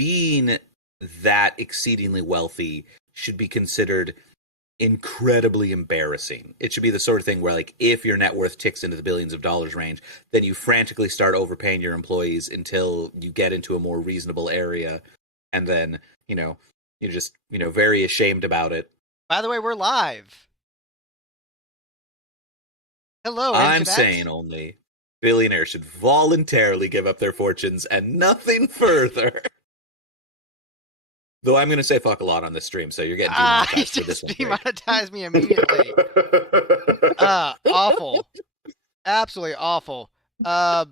being that exceedingly wealthy should be considered incredibly embarrassing. It should be the sort of thing where, like, if your net worth ticks into the billions of dollars range, then you frantically start overpaying your employees until you get into a more reasonable area, and then, you're just, very ashamed about it. By the way, we're live. Hello, I'm Internet. saying only billionaires should voluntarily give up their fortunes and nothing further. Though I'm going to say fuck a lot on this stream, so you're getting demonetized for this one. Demonetized me immediately. Awful. Absolutely awful. And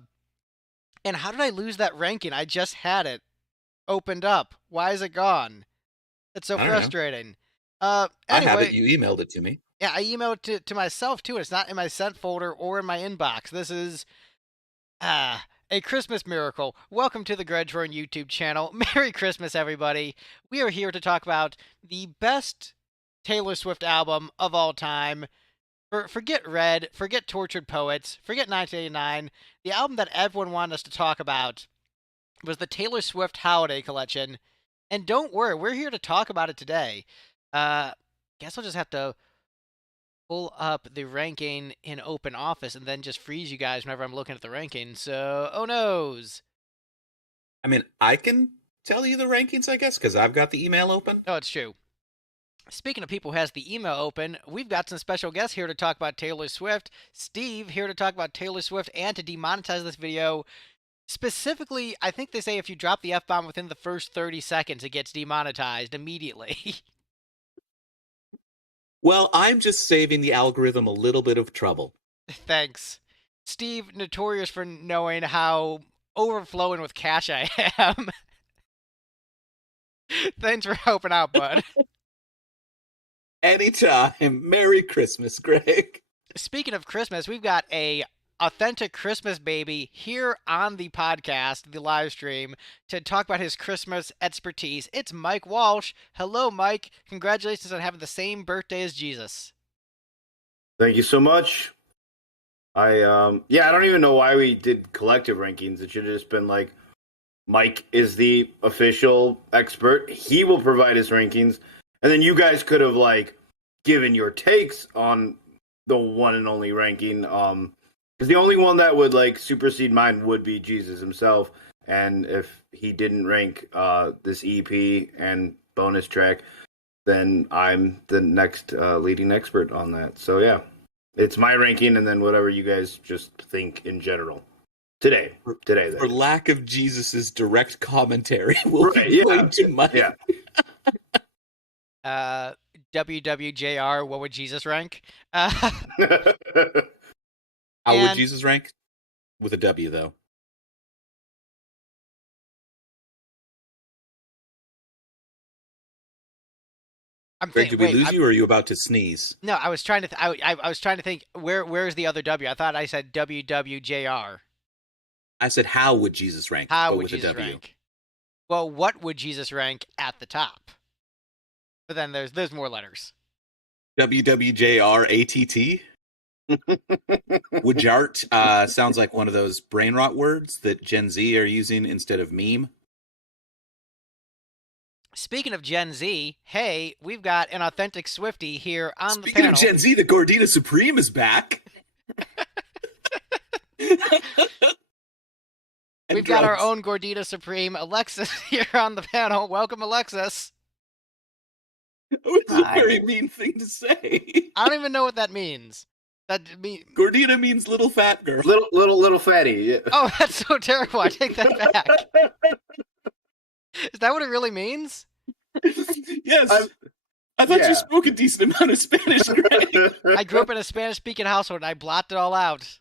how did I lose that ranking? I just had it opened up. Why is it gone? It's so frustrating. Anyway, I have it. You emailed it to me. Yeah, I emailed it to myself, too. It's not in my sent folder or in my inbox. This is a Christmas miracle. Welcome to the Greg Troyan YouTube channel. Merry Christmas, everybody. We are here to talk about the best Taylor Swift album of all time. Forget Red, forget Tortured Poets, forget 1989. The album that everyone wanted us to talk about was the Taylor Swift Holiday Collection. And don't worry, we're here to talk about it today. Guess I'll just have to pull up the ranking in Open Office and then just freeze you guys whenever I'm looking at the ranking. So, oh noes. I mean, I can tell you the rankings, I guess, because I've got the email open. Oh, it's true. Speaking of people who has the email open, we've got some special guests here to talk about Taylor Swift. Steve here to talk about Taylor Swift and to demonetize this video. Specifically, I think they say if you drop the F-bomb within the first 30 seconds, it gets demonetized immediately. Well, I'm just saving the algorithm a little bit of trouble. Thanks. Steve, notorious for knowing how overflowing with cash I am. Thanks for helping out, bud. Anytime. Merry Christmas, Greg. Speaking of Christmas, we've got a authentic Christmas baby here on the podcast, the live stream, to talk about his Christmas expertise. It's Mike Walsh. Hello, Mike. Congratulations on having the same birthday as Jesus. Thank you so much. I don't even know why we did collective rankings. It should have just been like, Mike is the official expert. He will provide his rankings. And then you guys could have, like, given your takes on the one and only ranking. Because the only one that would, like, supersede mine would be Jesus himself. And if he didn't rank this EP and bonus track, then I'm the next leading expert on that. So, yeah, it's my ranking and then whatever you guys just think in general. Today. For lack of Jesus's direct commentary, we'll be playing to Mike. Yeah. WWJR, what would Jesus rank? How would Jesus rank? With a W, though. Greg, did we lose you, or are you about to sneeze? No, I was trying to. I was trying to think. Where's the other W? I thought I said WWJR. I said, how would Jesus rank? How but would with Jesus a W. rank? Well, what would Jesus rank at the top? But then there's more letters. WWJRATT? Woodjart sounds like one of those brain rot words that Gen Z are using instead of meme. Speaking of Gen Z, hey, we've got an authentic Swiftie here on the panel. Speaking of Gen Z, the Gordita Supreme is back. We've got our own Gordita Supreme, Alexis, here on the panel. Welcome, Alexis. It's a very mean thing to say. I don't even know what that means. Gordita means little fat girl. Little fatty. Yeah. Oh, that's so terrible. I take that back. Is that what it really means? Yes. I thought you spoke a decent amount of Spanish, Greg. I grew up in a Spanish-speaking household, and I blotted it all out.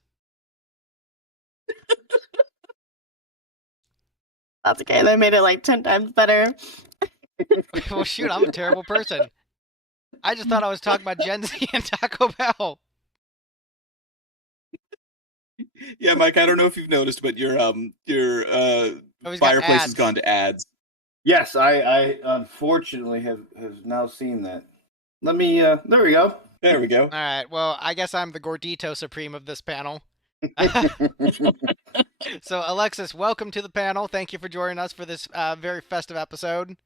That's okay. They made it like 10 times better. Well, shoot, I'm a terrible person. I just thought I was talking about Gen Z and Taco Bell. Yeah, Mike, I don't know if you've noticed, but your fireplace has gone to ads. Yes, I unfortunately have now seen that. Let me, there we go. There we go. All right, well, I guess I'm the Gordito Supreme of this panel. So, Alexis, welcome to the panel. Thank you for joining us for this very festive episode.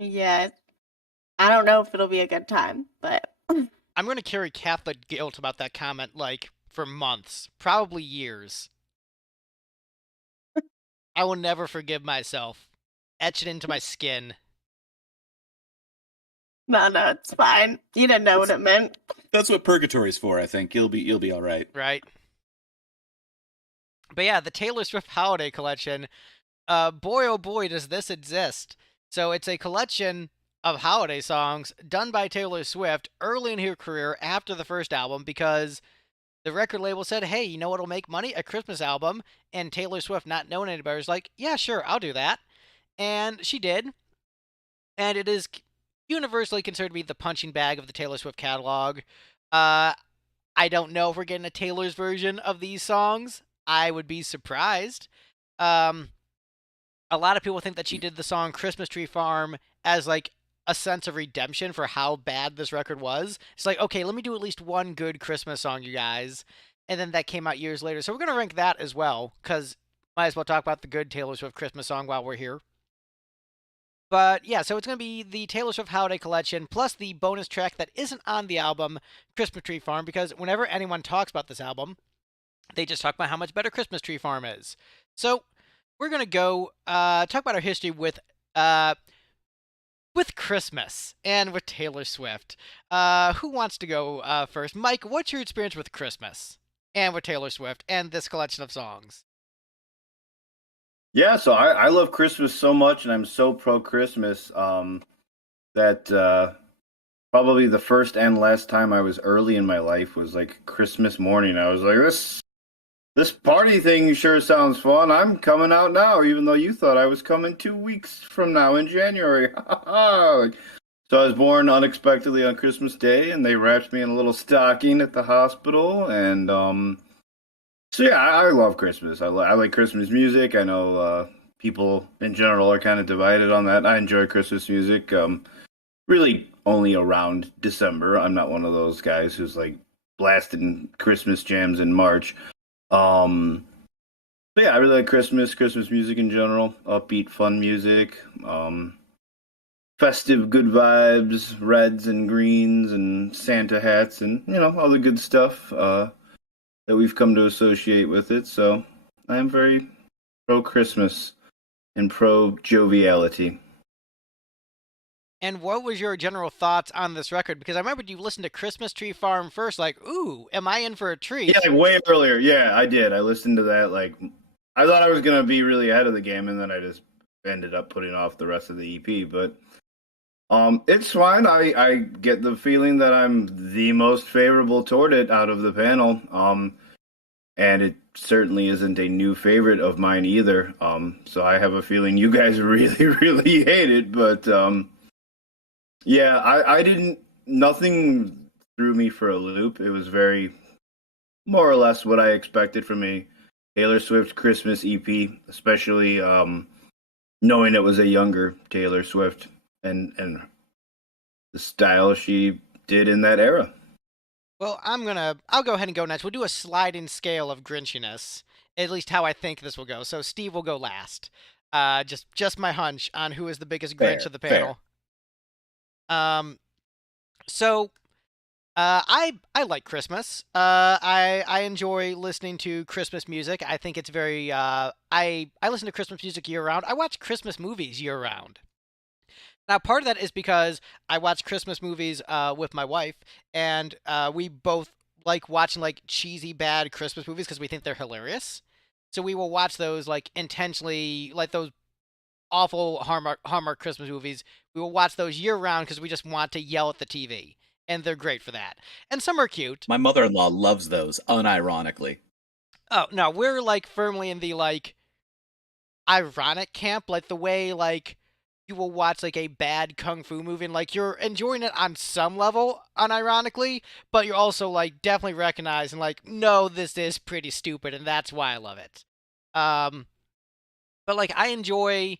Yeah, I don't know if it'll be a good time, but I'm going to carry Catholic guilt about that comment, like, for months, probably years. I will never forgive myself. Etch it into my skin. no, it's fine. You didn't know what it meant. That's what purgatory's for, I think. You'll be all right. Right. But yeah, the Taylor Swift Holiday Collection, boy oh boy does this exist. So it's a collection of holiday songs done by Taylor Swift early in her career after the first album, because the record label said, hey, you know what'll make money? A Christmas album. And Taylor Swift, not knowing anybody, was like, yeah, sure, I'll do that. And she did. And it is universally considered to be the punching bag of the Taylor Swift catalog. I don't know if we're getting a Taylor's version of these songs. I would be surprised. A lot of people think that she did the song Christmas Tree Farm as like a sense of redemption for how bad this record was. It's like, okay, let me do at least one good Christmas song, you guys. And then that came out years later. So we're going to rank that as well, because might as well talk about the good Taylor Swift Christmas song while we're here. But yeah, so it's going to be the Taylor Swift Holiday Collection plus the bonus track that isn't on the album, Christmas Tree Farm, because whenever anyone talks about this album, they just talk about how much better Christmas Tree Farm is. So we're going to go talk about our history with Christmas and with Taylor Swift. Who wants to go first? Mike, what's your experience with Christmas and with Taylor Swift and this collection of songs? Yeah, so I love Christmas so much, and I'm so pro Christmas that probably the first and last time I was early in my life was like Christmas morning. I was like, this party thing sure sounds fun. I'm coming out now, even though you thought I was coming 2 weeks from now in January. So I was born unexpectedly on Christmas Day, and they wrapped me in a little stocking at the hospital, and so yeah, I love Christmas. I like Christmas music. I know people in general are kind of divided on that. I enjoy Christmas music. Really only around December. I'm not one of those guys who's like blasting Christmas jams in March. But yeah, I really like Christmas music in general. Upbeat, fun music. Festive, good vibes, reds and greens and Santa hats and, all the good stuff that we've come to associate with it. So I am very pro-Christmas and pro-joviality. And what was your general thoughts on this record? Because I remember you listened to Christmas Tree Farm first, like, ooh, am I in for a treat? Yeah, like way earlier. Yeah, I did. I listened to that. Like, I thought I was going to be really ahead of the game, and then I just ended up putting off the rest of the EP. But it's fine. I get the feeling that I'm the most favorable toward it out of the panel. And it certainly isn't a new favorite of mine either. So I have a feeling you guys really, really hate it. But yeah, I didn't. Nothing threw me for a loop. It was very, more or less, what I expected from a Taylor Swift Christmas EP, especially knowing it was a younger Taylor Swift and the style she did in that era. Well, I'll go ahead and go next. We'll do a sliding scale of grinchiness, at least how I think this will go. So Steve will go last. Just my hunch on who is the biggest Grinch of the panel. So I like Christmas. I enjoy listening to Christmas music. I think it's very I listen to Christmas music year round. I watch Christmas movies year round. Now, part of that is because I watch Christmas movies with my wife, and we both like watching like cheesy, bad Christmas movies because we think they're hilarious. So we will watch those like intentionally, like those awful Hallmark Christmas movies. We will watch those year round because we just want to yell at the TV, and they're great for that. And some are cute. My mother-in-law loves those, unironically. Oh no, we're like firmly in the like ironic camp, like the way like you will watch like a bad kung fu movie and like you're enjoying it on some level unironically, but you're also like definitely recognizing like, no, this is pretty stupid and that's why I love it. But like I enjoy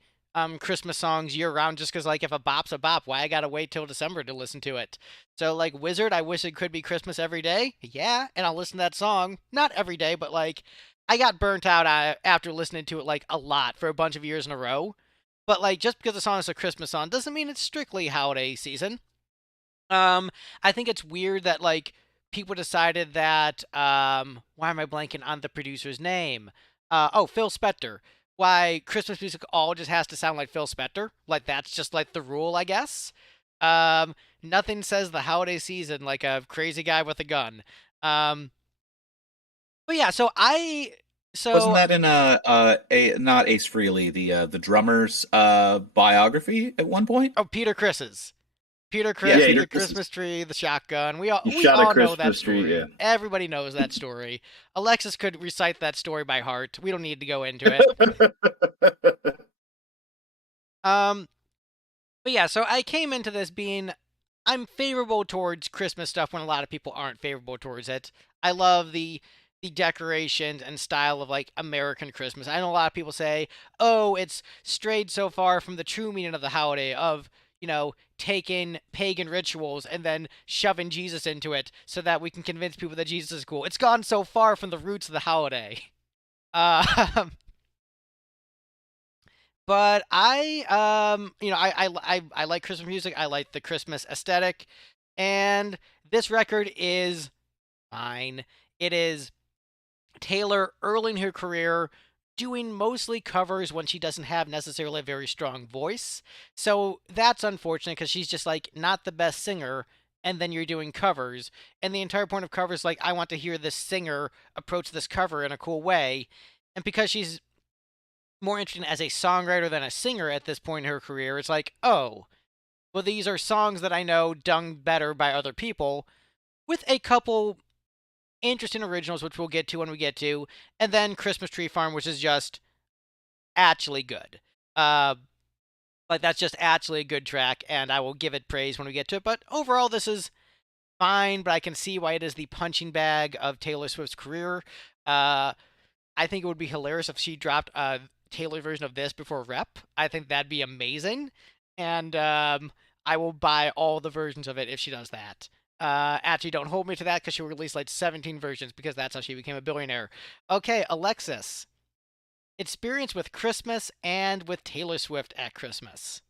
Christmas songs year round just because, like, if a bop's a bop, why I gotta wait till December to listen to it? So, like, Wizard, I wish it could be Christmas every day. Yeah, and I'll listen to that song. Not every day, but, like, I got burnt out after listening to it, like, a lot for a bunch of years in a row. But, like, just because the song is a Christmas song doesn't mean it's strictly holiday season. I think it's weird that, like, people decided that, why am I blanking on the producer's name? Phil Spector. Why Christmas music all just has to sound like Phil Spector. Like, that's just, like, the rule, I guess. Nothing says the holiday season like a crazy guy with a gun. But yeah, Wasn't that in a not Ace Frehley, the drummer's biography at one point? Oh, Peter Chris's. Peter Yeah, Criss, Peter the Chris's. Christmas tree, the shotgun. We all shot a know that Christmas story. tree, yeah. Everybody knows that story. Alexis could recite that story by heart. We don't need to go into it. But yeah, so I came into this being I'm favorable towards Christmas stuff when a lot of people aren't favorable towards it. I love the decorations and style of, like, American Christmas. I know a lot of people say, "Oh, it's strayed so far from the true meaning of the holiday of, you know, taking pagan rituals and then shoving Jesus into it so that we can convince people that Jesus is cool." It's gone so far from the roots of the holiday. But I like Christmas music. I like the Christmas aesthetic, and this record is fine. It is Taylor early in her career doing mostly covers when she doesn't have necessarily a very strong voice. So that's unfortunate because she's just, like, not the best singer, and then you're doing covers. And the entire point of covers, like, I want to hear this singer approach this cover in a cool way. And because she's more interesting as a songwriter than a singer at this point in her career, it's like, oh, well, these are songs that I know done better by other people, with a couple interesting originals, which we'll get to when we get to, and then Christmas Tree Farm, which is just actually good. Like, that's just actually a good track, and I will give it praise when we get to it. But overall, this is fine, but I can see why it is the punching bag of Taylor Swift's career. I think it would be hilarious if she dropped a Taylor version of this before Rep. I think that'd be amazing, and I will buy all the versions of it if she does that. Actually, don't hold me to that because she'll release like 17 versions because that's how she became a billionaire. Okay, Alexis. Experience with Christmas and with Taylor Swift at Christmas.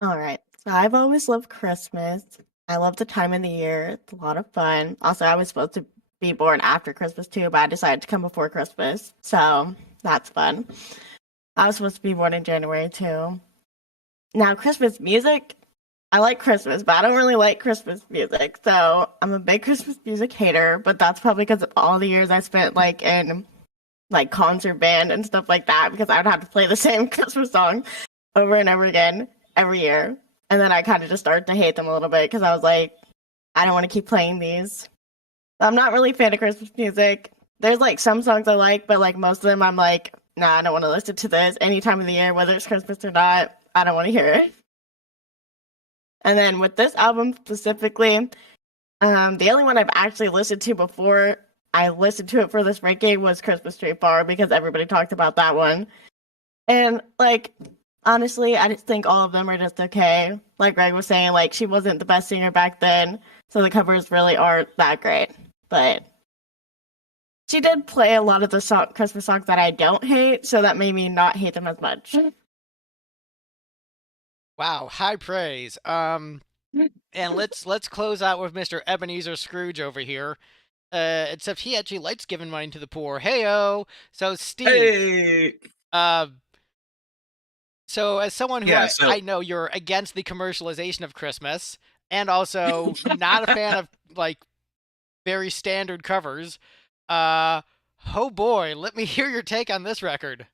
All right. So I've always loved Christmas. I love the time of the year. It's a lot of fun. Also, I was supposed to be born after Christmas too, but I decided to come before Christmas. So that's fun. I was supposed to be born in January too. Now, Christmas music, I like Christmas, but I don't really like Christmas music. So I'm a big Christmas music hater, but that's probably because of all the years I spent like in like concert band and stuff like that, because I would have to play the same Christmas song over and over again every year. And then I kind of just started to hate them a little bit because I was like, I don't want to keep playing these. I'm not really a fan of Christmas music. There's like some songs I like, but like most of them I'm like, nah, I don't want to listen to this any time of the year, whether it's Christmas or not. I don't want to hear it. And then with this album specifically, the only one I've actually listened to before I listened to it for this ranking was Christmas Tree Farm because everybody talked about that one. And like, honestly, I just think all of them are just okay. Like Greg was saying, like, she wasn't the best singer back then, so the covers really aren't that great. But she did play a lot of the Christmas songs that I don't hate, so that made me not hate them as much. Wow, high praise. And let's close out with Mr. Ebenezer Scrooge over here. Except he actually likes giving money to the poor. Heyo. So Steve. Hey. So as someone who I know you're against the commercialization of Christmas, and also not a fan of like very standard covers. Oh boy, let me hear your take on this record.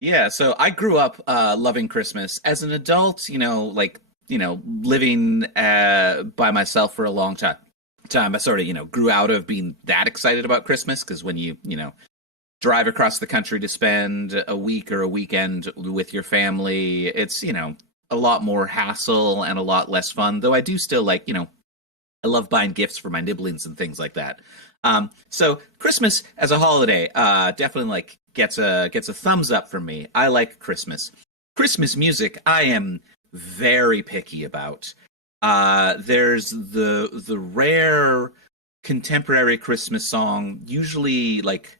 Yeah, so I grew up loving Christmas. As an adult, living by myself for a long time, I sort of, grew out of being that excited about Christmas, because when you drive across the country to spend a week or a weekend with your family, it's, a lot more hassle and a lot less fun, though I do still I love buying gifts for my nibblings and things like that. So Christmas as a holiday definitely gets a thumbs up from me. I like Christmas. Christmas music, I am very picky about. There's the rare contemporary Christmas song, usually like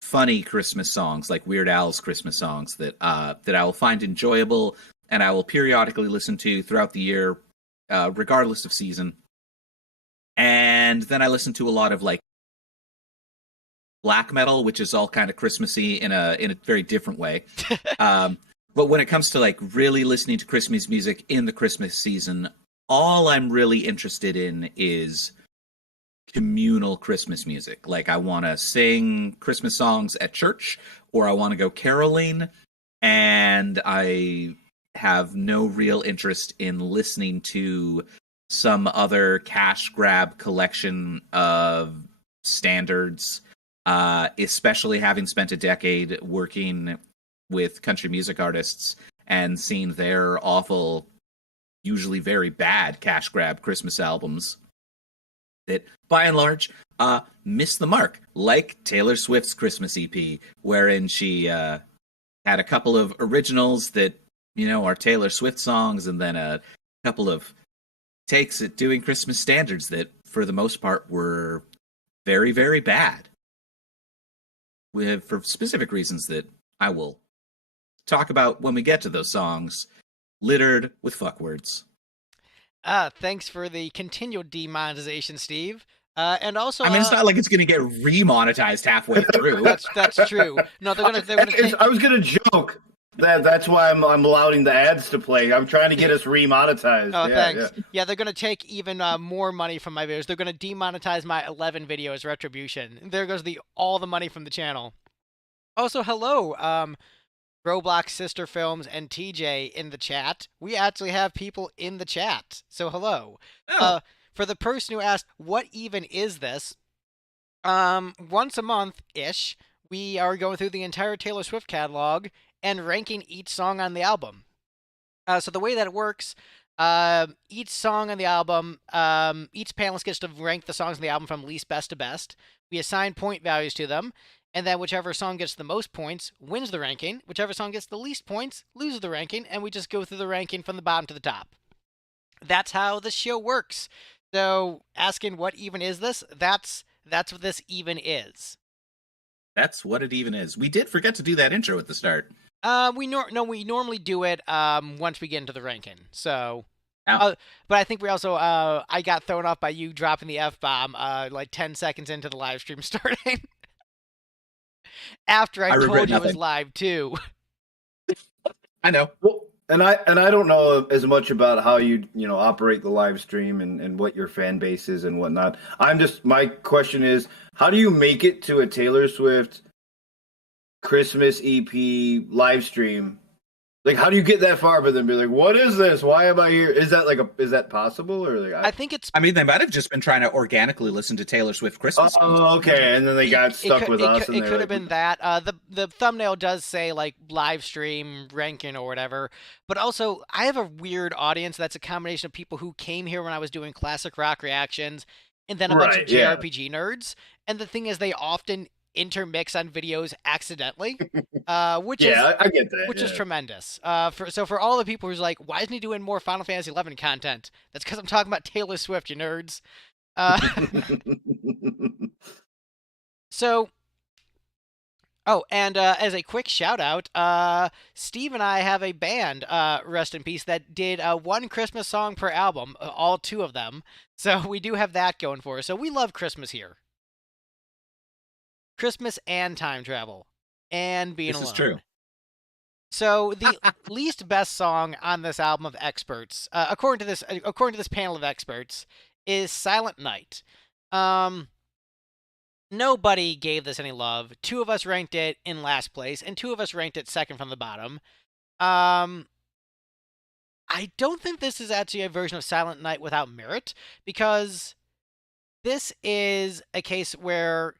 funny Christmas songs, like Weird Al's Christmas songs that I will find enjoyable and I will periodically listen to throughout the year, regardless of season. And then I listen to a lot of like black metal, which is all kind of Christmassy in a very different way. But when it comes to like really listening to Christmas music in the Christmas season, all I'm really interested in is communal Christmas music. Like I want to sing Christmas songs at church, or I want to go caroling, and I have no real interest in listening to some other cash grab collection of standards, especially having spent a decade working with country music artists and seeing their awful, usually very bad cash grab Christmas albums that, by and large, miss the mark, like Taylor Swift's Christmas EP, wherein she had a couple of originals that, you know, are Taylor Swift songs, and then a couple of takes at doing Christmas standards that, for the most part, were very, very bad. For specific reasons that I will talk about when we get to those songs, littered with fuck words. Thanks for the continued demonetization, Steve. And also, I mean, it's not like it's going to get remonetized halfway through. that's true. No, they're gonna. I was gonna joke that's why I'm allowing the ads to play. I'm trying to get us remonetized. Oh, thanks. Yeah, they're gonna take even more money from my videos. They're gonna demonetize my 11 videos, retribution. There goes all the money from the channel. Also, hello, Roblox Sister Films and TJ in the chat. We actually have people in the chat, so hello. Oh. For the person who asked, what even is this? Once a month-ish, we are going through the entire Taylor Swift catalog and ranking each song on the album. So the way that it works, each song on the album, each panelist gets to rank the songs on the album from least best to best. We assign point values to them, and then whichever song gets the most points wins the ranking. Whichever song gets the least points loses the ranking, and we just go through the ranking from the bottom to the top. That's how the show works. So asking what even is this, that's what this even is. That's what it even is. We did forget to do that intro at the start. We normally do it once we get into the ranking. So, Oh. but I think we also I got thrown off by you dropping the F-bomb like 10 seconds into the live stream starting. After I told you it was live too. I know. Well, and I don't know as much about how you operate the live stream and what your fan base is and whatnot. My question is, how do you make it to a Taylor Swift Christmas EP live stream? Like, how do you get that far but then be like, what is this? Why am I here? Is that possible? Or I think it's... I mean, they might have just been trying to organically listen to Taylor Swift Christmas songs. Oh, okay. And then they got stuck with us. It could have been that. The thumbnail does say, like, live stream ranking or whatever. But also, I have a weird audience that's a combination of people who came here when I was doing classic rock reactions and then a bunch of JRPG nerds. And the thing is, they often intermix on videos accidentally, which I get that, which is tremendous. For all the people who's like, why isn't he doing more Final Fantasy XI content? That's because I'm talking about Taylor Swift, you nerds. And as a quick shout out, Steve and I have a band, rest in peace, that did one Christmas song per album, all two of them. So we do have that going for us. So we love Christmas here. Christmas and time travel and being alone. This is true. So the least best song on this album of experts, according to this panel of experts, is Silent Night. Nobody gave this any love. Two of us ranked it in last place, and two of us ranked it second from the bottom. I don't think this is actually a version of Silent Night without merit, because this is a case where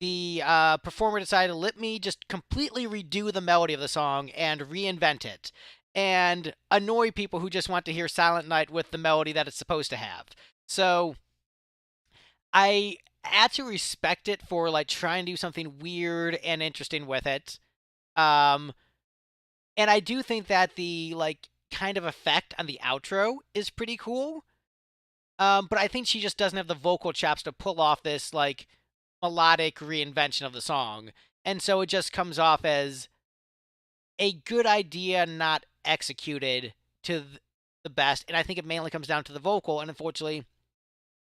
the performer decided, let me just completely redo the melody of the song and reinvent it and annoy people who just want to hear Silent Night with the melody that it's supposed to have. So I actually respect it for like trying to do something weird and interesting with it. And I do think that the like kind of effect on the outro is pretty cool. But I think she just doesn't have the vocal chops to pull off this like melodic reinvention of the song. And so it just comes off as a good idea not executed to the best. And I think it mainly comes down to the vocal. And unfortunately,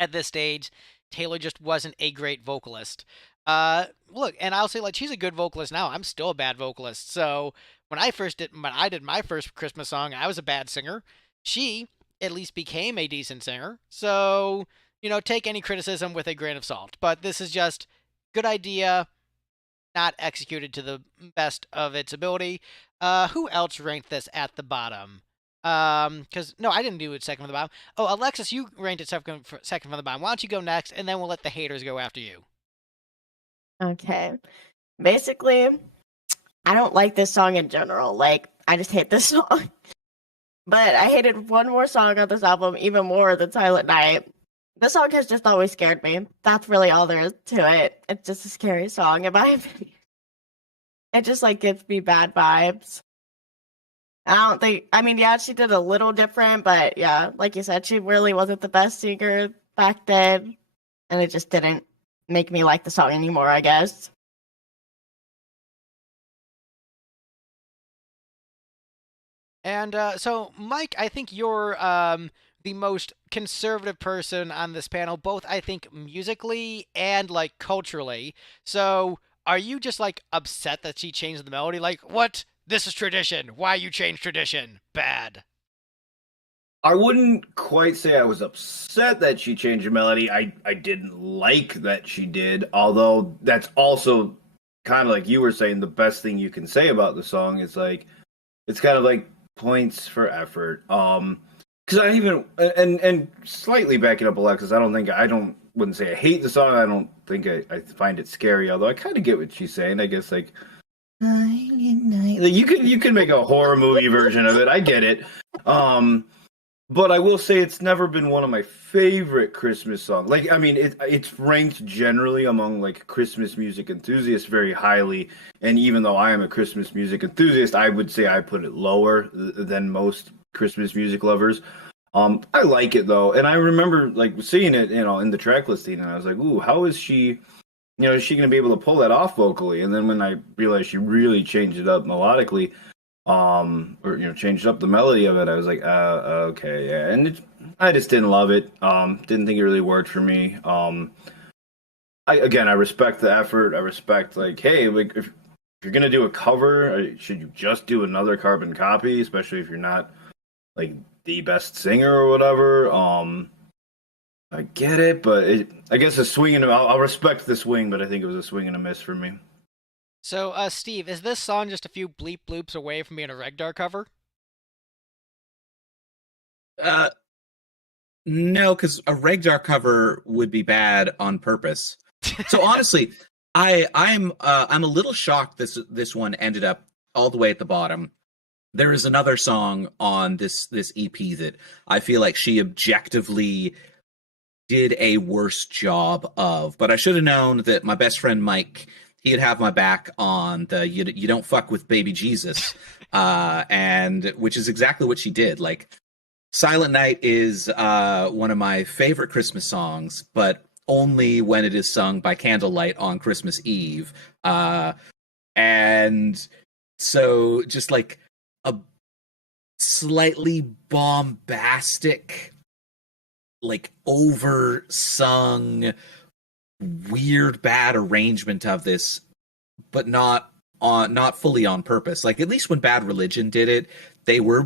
at this stage, Taylor just wasn't a great vocalist. Look, and I'll say like she's a good vocalist now. I'm still a bad vocalist. So when I did my first Christmas song, I was a bad singer. She at least became a decent singer. So, take any criticism with a grain of salt. But this is just good idea, not executed to the best of its ability. Who else ranked this at the bottom? Because no, I didn't do it second from the bottom. Oh, Alexis, you ranked it second from the bottom. Why don't you go next, and then we'll let the haters go after you. Okay. Basically, I don't like this song in general. Like, I just hate this song. But I hated one more song on this album even more than Silent Night. This song has just always scared me. That's really all there is to it. It's just a scary song, in my opinion. It just, like, gives me bad vibes. Yeah, she did a little different, but yeah, like you said, she really wasn't the best singer back then. And it just didn't make me like the song anymore, I guess. And so, Mike, I think you're the most conservative person on this panel, both I think musically and like culturally. So, are you just like upset that she changed the melody? Like, what? This is tradition. Why you change tradition? Bad. I wouldn't quite say I was upset that she changed the melody. I didn't like that she did, although that's also kind of like you were saying, the best thing you can say about the song is like, it's kind of like points for effort. Because I even, and slightly backing up Alexis, wouldn't say I hate the song. I don't think I find it scary, although I kind of get what she's saying. I guess like, you can make a horror movie version of it. I get it. But I will say it's never been one of my favorite Christmas songs. Like, I mean, it's ranked generally among like Christmas music enthusiasts very highly. And even though I am a Christmas music enthusiast, I would say I put it lower than most Christmas music lovers. I like it though, and I remember like seeing it, in the track listing, and I was like, "Ooh, how is she? Is she going to be able to pull that off vocally?" And then when I realized she really changed it up melodically, or changed up the melody of it, I was like, okay, yeah. And I just didn't love it. Didn't think it really worked for me. I respect the effort. I respect like, hey, like if you're gonna do a cover, should you just do another carbon copy, especially if you're not like the best singer or whatever. I get it, but I guess a swing and I'll respect the swing, but I think it was a swing and a miss for me. So, Steve, is this song just a few bleep bloops away from being a Regdar cover? No, because a Regdar cover would be bad on purpose. So honestly, I'm a little shocked this one ended up all the way at the bottom. There is another song on this EP that I feel like she objectively did a worse job of, but I should have known that my best friend Mike, he'd have my back on the you don't fuck with baby Jesus, and which is exactly what she did. Like, Silent Night is one of my favorite Christmas songs, but only when it is sung by candlelight on Christmas Eve. And so just like a slightly bombastic, like over-sung, weird, bad arrangement of this, but not fully on purpose. Like, at least when Bad Religion did it, they were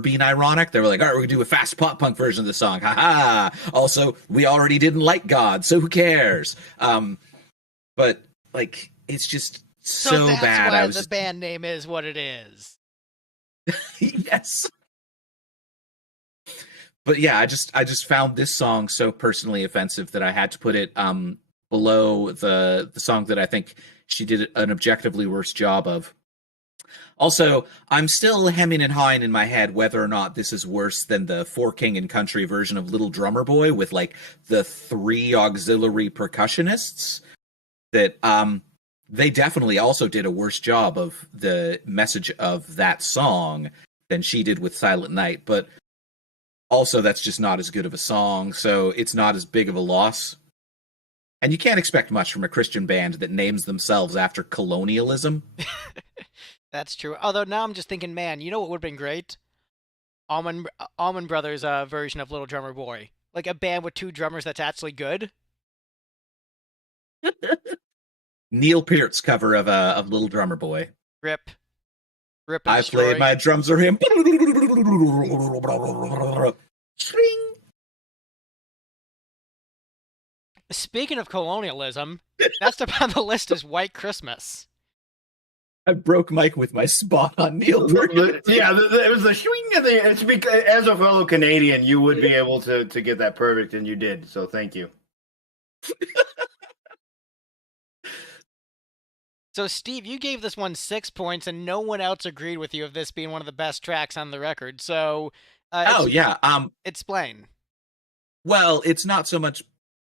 being ironic. They were like, all right, we're gonna do a fast pop punk version of the song. Ha ha. Also, we already didn't like God, so who cares? But like, it's just so that's bad. Why the band name is what it is. Yes. But yeah, I just found this song so personally offensive that I had to put it below the song that I think she did an objectively worse job of. Also, I'm still hemming and hawing in my head whether or not this is worse than the For King and Country version of Little Drummer Boy with like the 3 auxiliary percussionists that they definitely also did a worse job of the message of that song than she did with Silent Night, but also that's just not as good of a song, so it's not as big of a loss. And you can't expect much from a Christian band that names themselves after colonialism. That's true. Although now I'm just thinking, man, you know what would have been great? Allman Brothers' version of Little Drummer Boy. Like a band with 2 drummers that's actually good. Neil Peart's cover of Little Drummer Boy. Rip. Rip and I destroy. played my drums for him. String. Speaking of colonialism, next up on the list is White Christmas. I broke Mike with my spot on Neil Peart. Yeah, it was the swing thing. It's because, as a fellow Canadian, you would be able to get that perfect, and you did. So thank you. So, Steve, you gave this one 6 points, and no one else agreed with you of this being one of the best tracks on the record. So, explain. Well, it's not so much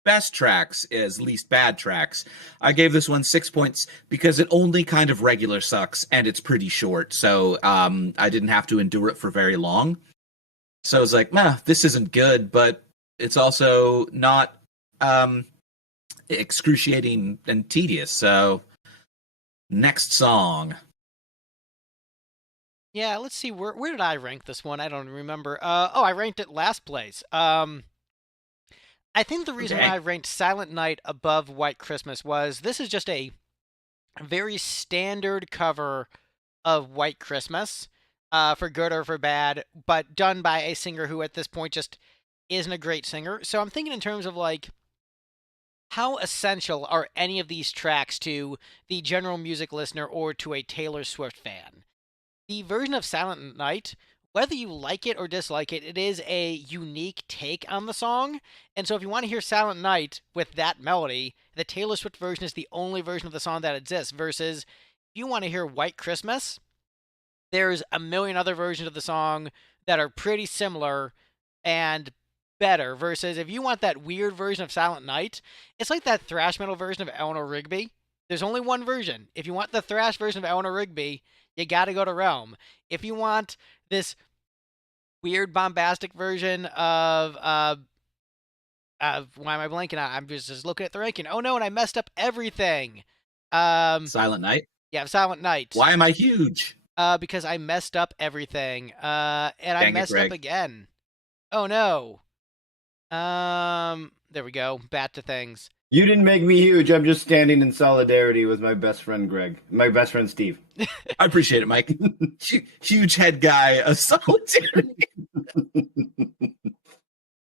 best tracks as least bad tracks. I gave this one 6 points because it only kind of regular sucks, and it's pretty short. So, I didn't have to endure it for very long. So I was like, this isn't good, but it's also not excruciating and tedious. So, next song. Yeah, let's see. Where did I rank this one? I don't remember. I ranked it last place. I think the reason why I ranked Silent Night above White Christmas was this is just a very standard cover of White Christmas, for good or for bad, but done by a singer who at this point just isn't a great singer. So I'm thinking in terms of like, how essential are any of these tracks to the general music listener or to a Taylor Swift fan? The version of Silent Night, whether you like it or dislike it, it is a unique take on the song. And so if you want to hear Silent Night with that melody, the Taylor Swift version is the only version of the song that exists. Versus if you want to hear White Christmas, there's a million other versions of the song that are pretty similar and better. Versus if you want that weird version of Silent Night, it's like that thrash metal version of Eleanor Rigby. There's only one version. If you want the thrash version of Eleanor Rigby, you gotta go to Realm. If you want this weird bombastic version of why am I blanking out? I'm just looking at the ranking. Oh no, and I messed up everything. Silent Night? Yeah, Silent Night. Why am I huge? Because I messed up everything. And Dang I messed up again. Oh no. There we go. Back to things. You didn't make me huge. I'm just standing in solidarity with my best friend Greg. My best friend Steve. I appreciate it, Mike. Huge head guy, a solidarity.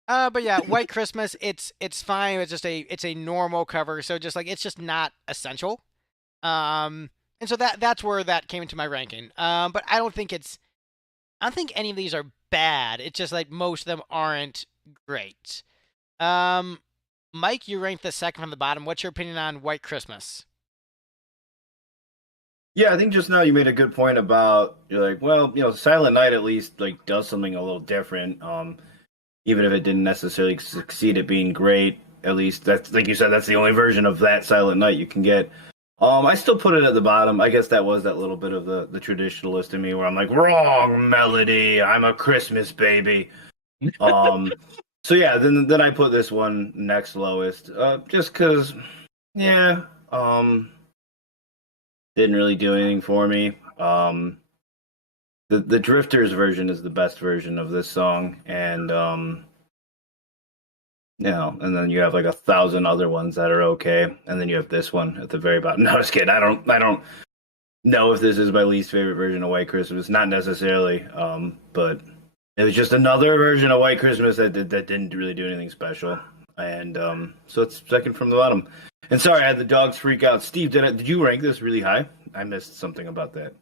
But yeah, White Christmas, it's fine. It's just it's a normal cover, so just like it's just not essential. And so that's where that came into my ranking. But I don't think any of these are bad. It's just like most of them aren't great. Mike, you ranked the second from the bottom. What's your opinion on White Christmas? Yeah, I think just now you made a good point about, you're like, well, Silent Night at least like does something a little different. Even if it didn't necessarily succeed at being great, at least that's, like you said, that's the only version of that Silent Night you can get. I still put it at the bottom. I guess that was that little bit of the traditionalist in me where I'm like, wrong melody. I'm a Christmas baby. So yeah, then I put this one next lowest, just because, didn't really do anything for me. The Drifters version is the best version of this song, and and then you have like 1,000 other ones that are okay, and then you have this one at the very bottom. No, just kidding. I don't know if this is my least favorite version of White Christmas. Not necessarily, but it was just another version of White Christmas that didn't really do anything special. And so it's second from the bottom. And sorry, I had the dogs freak out. Steve, did you rank this really high? I missed something about that.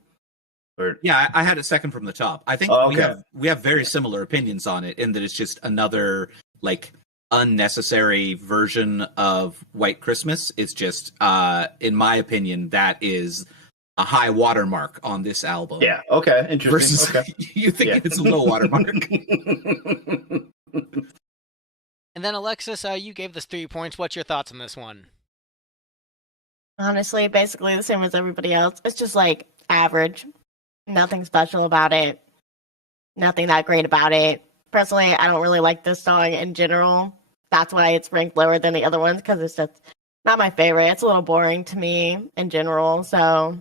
Yeah, I had it second from the top. I think we have very similar opinions on it, in that it's just another like unnecessary version of White Christmas. It's just, in my opinion, that is a high watermark on this album. Yeah. Okay. Interesting. Versus you think it's a low watermark. And then Alexis, you gave this 3 points. What's your thoughts on this one? Honestly, basically the same as everybody else. It's just like average. Nothing special about it. Nothing that great about it. Personally, I don't really like this song in general. That's why it's ranked lower than the other ones, because it's just not my favorite. It's a little boring to me in general, so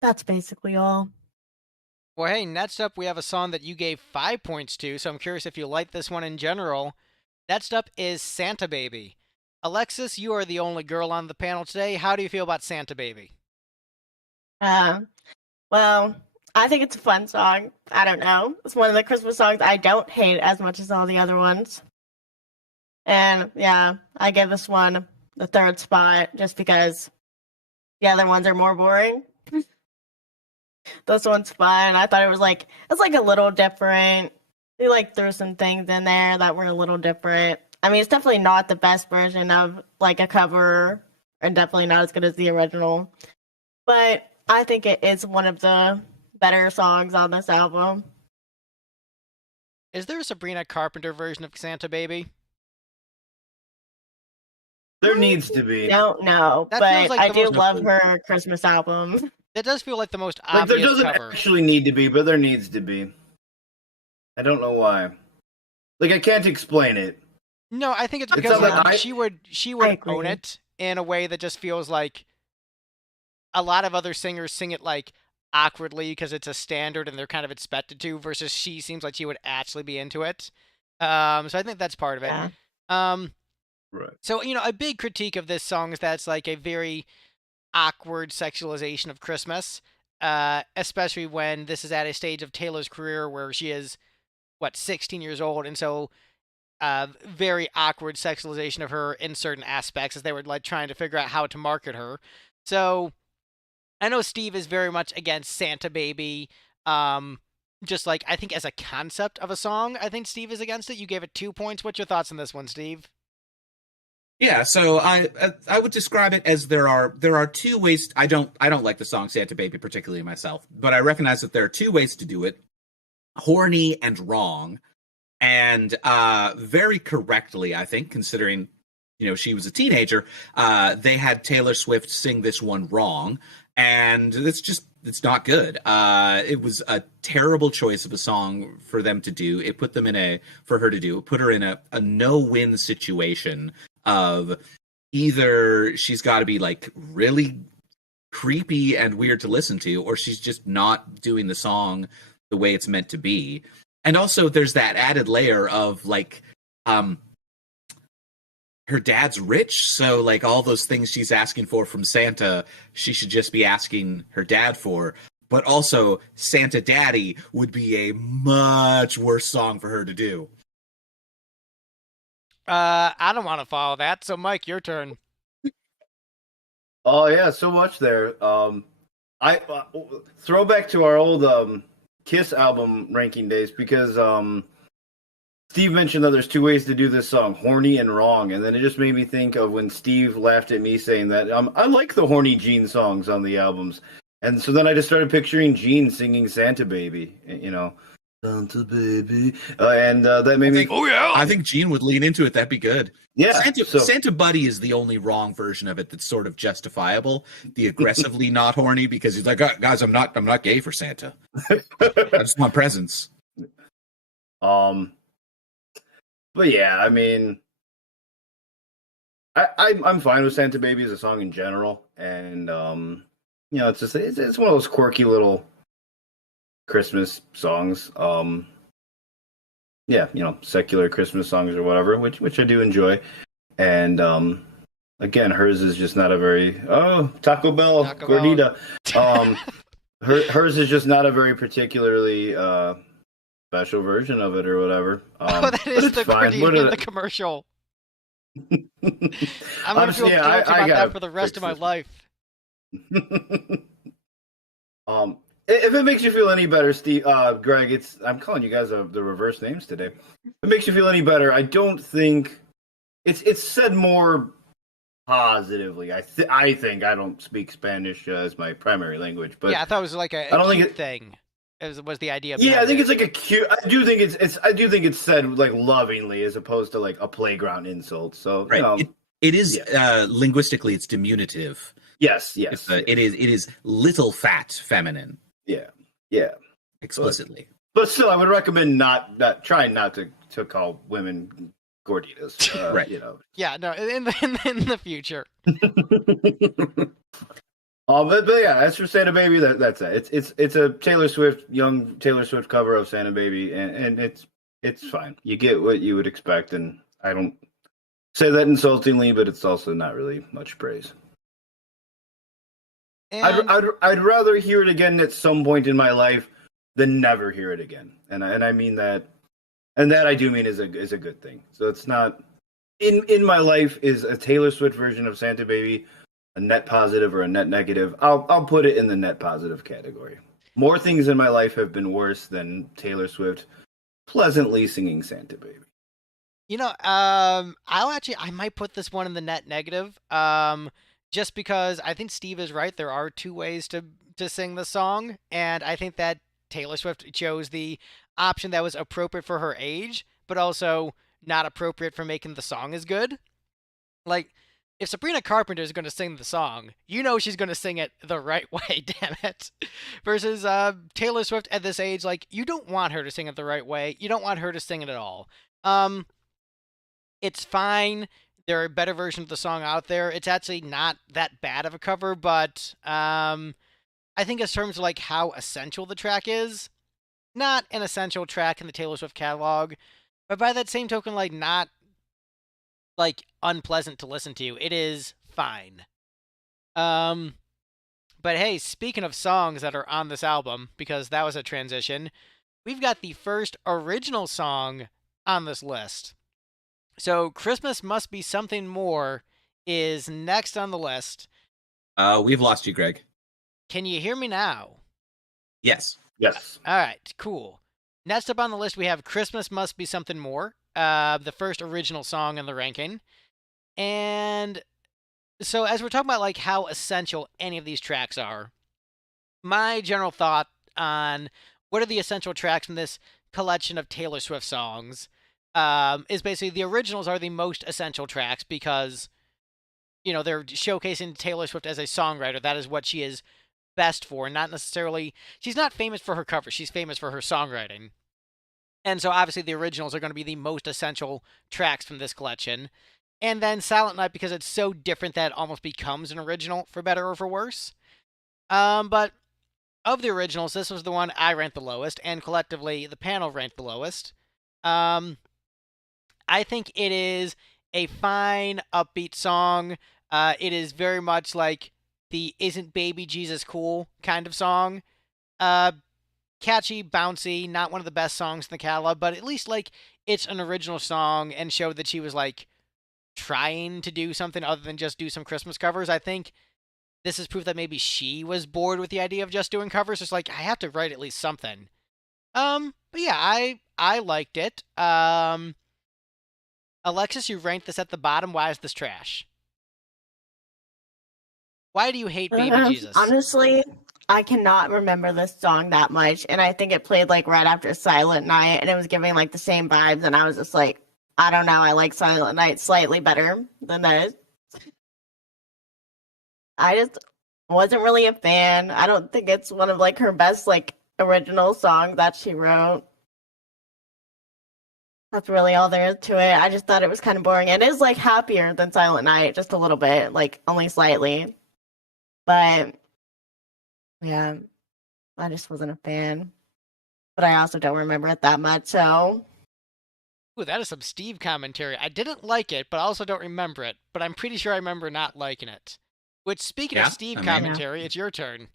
that's basically all. Well, hey, next up we have a song that you gave 5 points to, so I'm curious if you like this one in general. Next up is Santa Baby. Alexis, you are the only girl on the panel today. How do you feel about Santa Baby? Well, I think it's a fun song. I don't know. It's one of the Christmas songs I don't hate as much as all the other ones. And yeah, I give this one the third spot just because the other ones are more boring. This one's fun. I thought it's like a little different. They like threw some things in there that were a little different. I mean, it's definitely not the best version of like a cover, and definitely not as good as the original. But I think it is one of the better songs on this album. Is there a Sabrina Carpenter version of Santa Baby? There needs to be. Don't know, That but feels like I the do most- love her Christmas album. That does feel like the most Like, there obvious doesn't cover. actually need to be, but there needs to be. I don't know why. Like, I can't explain it. No, I think it's It's because not like she I would agree. own it in a way that just feels like a lot of other singers sing it like awkwardly because it's a standard and they're kind of expected to, versus she seems like she would actually be into it. So I think that's part of it. Yeah. Right. So, a big critique of this song is that it's like a very awkward sexualization of Christmas, especially when this is at a stage of Taylor's career where she is, 16 years old, and so very awkward sexualization of her in certain aspects as they were like trying to figure out how to market her. So I know Steve is very much against Santa Baby. Just like I think as a concept of a song, I think Steve is against it. You gave it 2 points. What's your thoughts on this one, Steve? Yeah, so I would describe it as there are two ways. I don't like the song Santa Baby particularly myself, but I recognize that there are two ways to do it: horny and wrong. And very correctly, I think, considering she was a teenager, they had Taylor Swift sing this one wrong, and it's not good. It was a terrible choice of a song for them to do. It put her in a no-win situation of either she's got to be like really creepy and weird to listen to, or she's just not doing the song the way it's meant to be. And also there's that added layer of like her dad's rich, so like all those things she's asking for from Santa, she should just be asking her dad for. But also Santa Daddy would be a much worse song for her to do. I don't want to follow that. So Mike, your turn. Oh yeah, so much there. I throwback to our old Kiss album ranking days, because Steve mentioned that there's two ways to do this song: horny and wrong, and then it just made me think of when Steve laughed at me saying that I like the horny Gene songs on the albums, and so then I just started picturing Gene singing Santa Baby, Santa Baby, and that made me. Oh yeah, I think Gene would lean into it. That'd be good. Yeah, Santa Buddy is the only wrong version of it that's sort of justifiable. The aggressively not horny, because he's like, guys, I'm not gay for Santa. I just want presents. But yeah, I mean, I'm fine with Santa Baby as a song in general, and it's just it's one of those quirky little Christmas songs. Yeah, secular Christmas songs or whatever, which I do enjoy. And again, hers is just not a very Taco Bell gordita. Hers is just not a very particularly special version of it or whatever. That is the gordita in the commercial. I'm gonna feel guilty about that for the rest of my life. If it makes you feel any better, Steve, Greg, I'm calling you guys the reverse names today. If it makes you feel any better, I don't think it's said more positively. I think I don't speak Spanish as my primary language, but yeah, I thought it was like a cute thing. Was the idea? Yeah, I think it's like a cute. I do think it's said like lovingly as opposed to like a playground insult. So right. It is linguistically, it's diminutive. Yes. It is little fat feminine. Yeah. Explicitly. But still, I would recommend trying not to call women gorditas. Right. Yeah, no, in the future. But yeah, as for Santa Baby, that's it. It's a young Taylor Swift cover of Santa Baby, and it's fine. You get what you would expect, and I don't say that insultingly, but it's also not really much praise. And I'd rather hear it again at some point in my life than never hear it again, and I mean that, and that I do mean is a good thing. So it's not in my life is a Taylor Swift version of Santa Baby a net positive or a net negative. I'll put it in the net positive category. More things in my life have been worse than Taylor Swift pleasantly singing Santa Baby. I might put this one in the net negative. Just because I think Steve is right. There are two ways to sing the song, and I think that Taylor Swift chose the option that was appropriate for her age, but also not appropriate for making the song as good. Like, if Sabrina Carpenter is going to sing the song, she's going to sing it the right way, damn it. Versus Taylor Swift at this age, like, you don't want her to sing it the right way. You don't want her to sing it at all. It's fine. There are better versions of the song out there. It's actually not that bad of a cover, but I think in terms of like how essential the track is, not an essential track in the Taylor Swift catalog, but by that same token, like not like unpleasant to listen to. It is fine. But hey, speaking of songs that are on this album, because that was a transition, we've got the first original song on this list. So, Christmas Must Be Something More is next on the list. We've lost you, Greg. Can you hear me now? Yes. Yes. All right, cool. Next up on the list, we have Christmas Must Be Something More, the first original song in the ranking. And so, as we're talking about like how essential any of these tracks are, my general thought on what are the essential tracks from this collection of Taylor Swift songs is basically the originals are the most essential tracks because, they're showcasing Taylor Swift as a songwriter. That is what she is best for, not necessarily, she's not famous for her covers, she's famous for her songwriting. And so obviously the originals are going to be the most essential tracks from this collection. And then Silent Night, because it's so different that it almost becomes an original, for better or for worse. But of the originals, this was the one I ranked the lowest, and collectively the panel ranked the lowest. I think it is a fine, upbeat song. It is very much like the Isn't Baby Jesus Cool kind of song. Catchy, bouncy, not one of the best songs in the catalog, but at least like it's an original song and showed that she was like trying to do something other than just do some Christmas covers. I think this is proof that maybe she was bored with the idea of just doing covers. It's like, I have to write at least something. But yeah, I liked it. Alexis, you ranked this at the bottom. Why is this trash? Why do you hate Baby Jesus? Honestly, I cannot remember this song that much, and I think it played like right after Silent Night, and it was giving like the same vibes, and I was just like, I don't know, I like Silent Night slightly better than this. I just wasn't really a fan. I don't think it's one of like her best like original songs that she wrote. That's really all there is to it. I just thought it was kind of boring. It is like happier than Silent Night, just a little bit, like only slightly. But yeah, I just wasn't a fan. But I also don't remember it that much, so. Ooh, that is some Steve commentary. I didn't like it, but I also don't remember it. But I'm pretty sure I remember not liking it. Which, speaking of Steve commentary, it's your turn.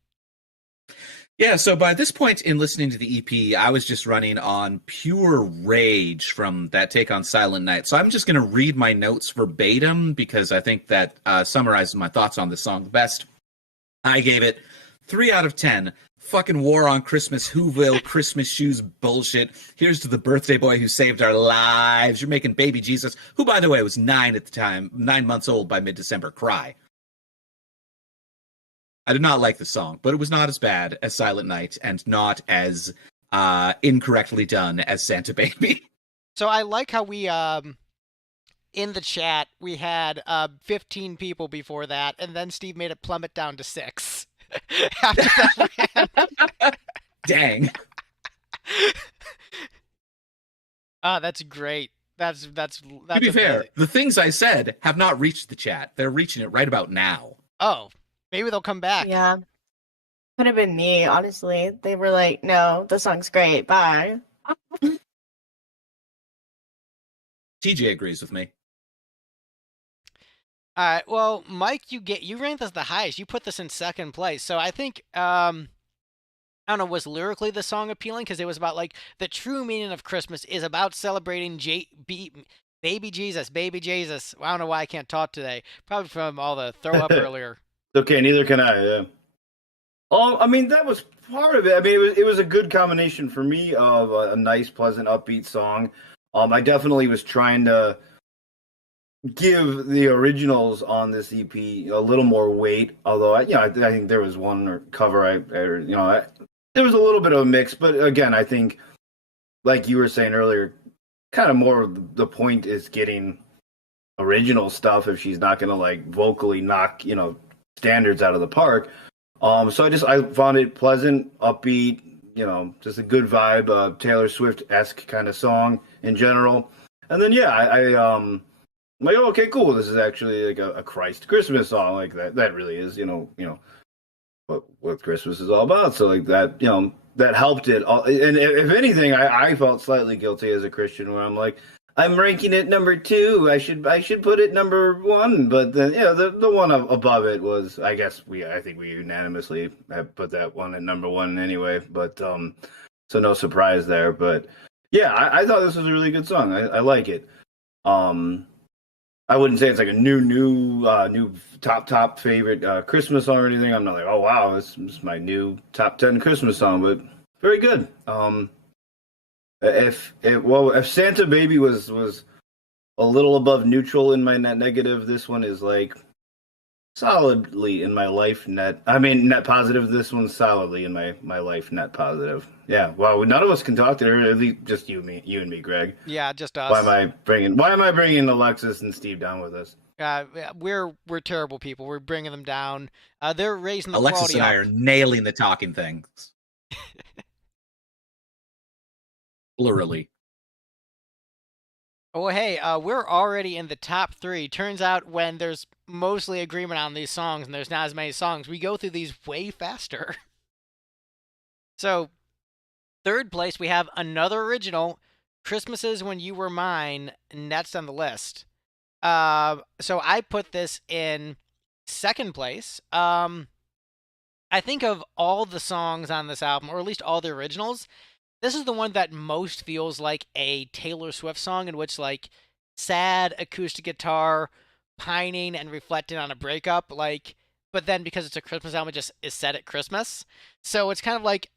Yeah, so by this point in listening to the EP, I was just running on pure rage from that take on Silent Night. So I'm just going to read my notes verbatim because I think that summarizes my thoughts on this song the best. I gave it 3 out of 10. Fucking War on Christmas, Whoville, Christmas shoes bullshit. Here's to the birthday boy who saved our lives. You're making Baby Jesus, who, by the way, was 9 at the time, 9 months old by mid-December, cry. I did not like the song, but it was not as bad as Silent Night and not as incorrectly done as Santa Baby. So I like how we in the chat, we had 15 people before that, and then Steve made it plummet down to 6. After that ran. Dang. That's great. That's To be fair, the things I said have not reached the chat. They're reaching it right about now. Oh, maybe they'll come back. Yeah. Could have been me, honestly. They were like, no, the song's great. Bye. TJ agrees with me. All right. Well, Mike, you ranked this the highest. You put this in second place. So I think I don't know, was lyrically the song appealing because it was about like the true meaning of Christmas is about celebrating baby Jesus, baby Jesus. I don't know why I can't talk today. Probably from all the throw up earlier. Okay, neither can I. Yeah. Oh, I mean that was part of it. I mean it was a good combination for me of a nice, pleasant, upbeat song. I definitely was trying to give the originals on this EP a little more weight. Although I think there was one cover there was a little bit of a mix, but again, I think like you were saying earlier, kind of more of the point is getting original stuff if she's not going to like vocally knock standards out of the park. So I found it pleasant, upbeat, just a good vibe, Taylor Swift-esque kind of song in general. And then I'm like, oh, okay, cool. This is actually like a Christ Christmas song, like that really is, what Christmas is all about. So like that, that helped it. And if anything, I felt slightly guilty as a Christian where I'm like, I'm ranking it number 2. I should put it number 1. But then, the one above it was, I think we unanimously have put that one at number 1 anyway. But so no surprise there. But yeah, I thought this was a really good song. I like it. I wouldn't say it's like a new top favorite Christmas song or anything. I'm not like, oh wow, this is my new top 10 Christmas song, but very good. If Santa Baby was a little above neutral in my net negative, this one is like solidly in my life net. I mean net positive. This one's solidly in my life net positive. Yeah. Wow. None of us can talk to her. At least just you and me, Greg. Yeah, just us. Why am I bringing Alexis and Steve down with us? We're terrible people. We're bringing them down. They're raising the Alexis quality and I up. are nailing the talking things. Plurally. Oh, hey, we're already in the top 3. Turns out when there's mostly agreement on these songs and there's not as many songs, we go through these way faster. So, third place, we have another original, Christmases When You Were Mine, next on the list. So I put this in second place. I think of all the songs on this album, or at least all the originals, this is the one that most feels like a Taylor Swift song in which, like, sad acoustic guitar, pining and reflecting on a breakup, like, but then because it's a Christmas album, it just is set at Christmas. So it's kind of like,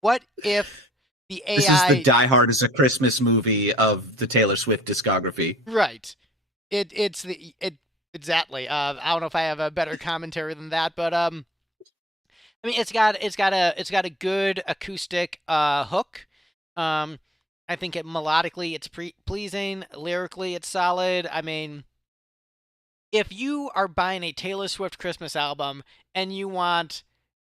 what if the AI... This is the Die Hard is a Christmas movie of the Taylor Swift discography. Right. Exactly. I don't know if I have a better commentary than that, but I mean, it's got a good acoustic hook. I think melodically it's pleasing. Lyrically, it's solid. I mean, if you are buying a Taylor Swift Christmas album and you want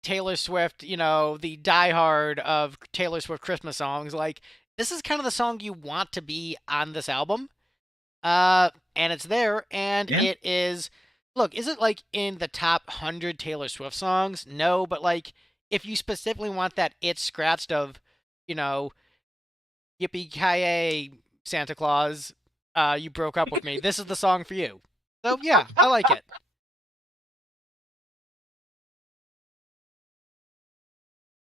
Taylor Swift, the Die Hard of Taylor Swift Christmas songs, like, this is kind of the song you want to be on this album. And it's there, and It is... Look, is it, like, in the top 100 Taylor Swift songs? No, but, like, if you specifically want that It's Scratched of, yippee-ki-yay, Santa Claus, you broke up with me, this is the song for you. So, yeah, I like it.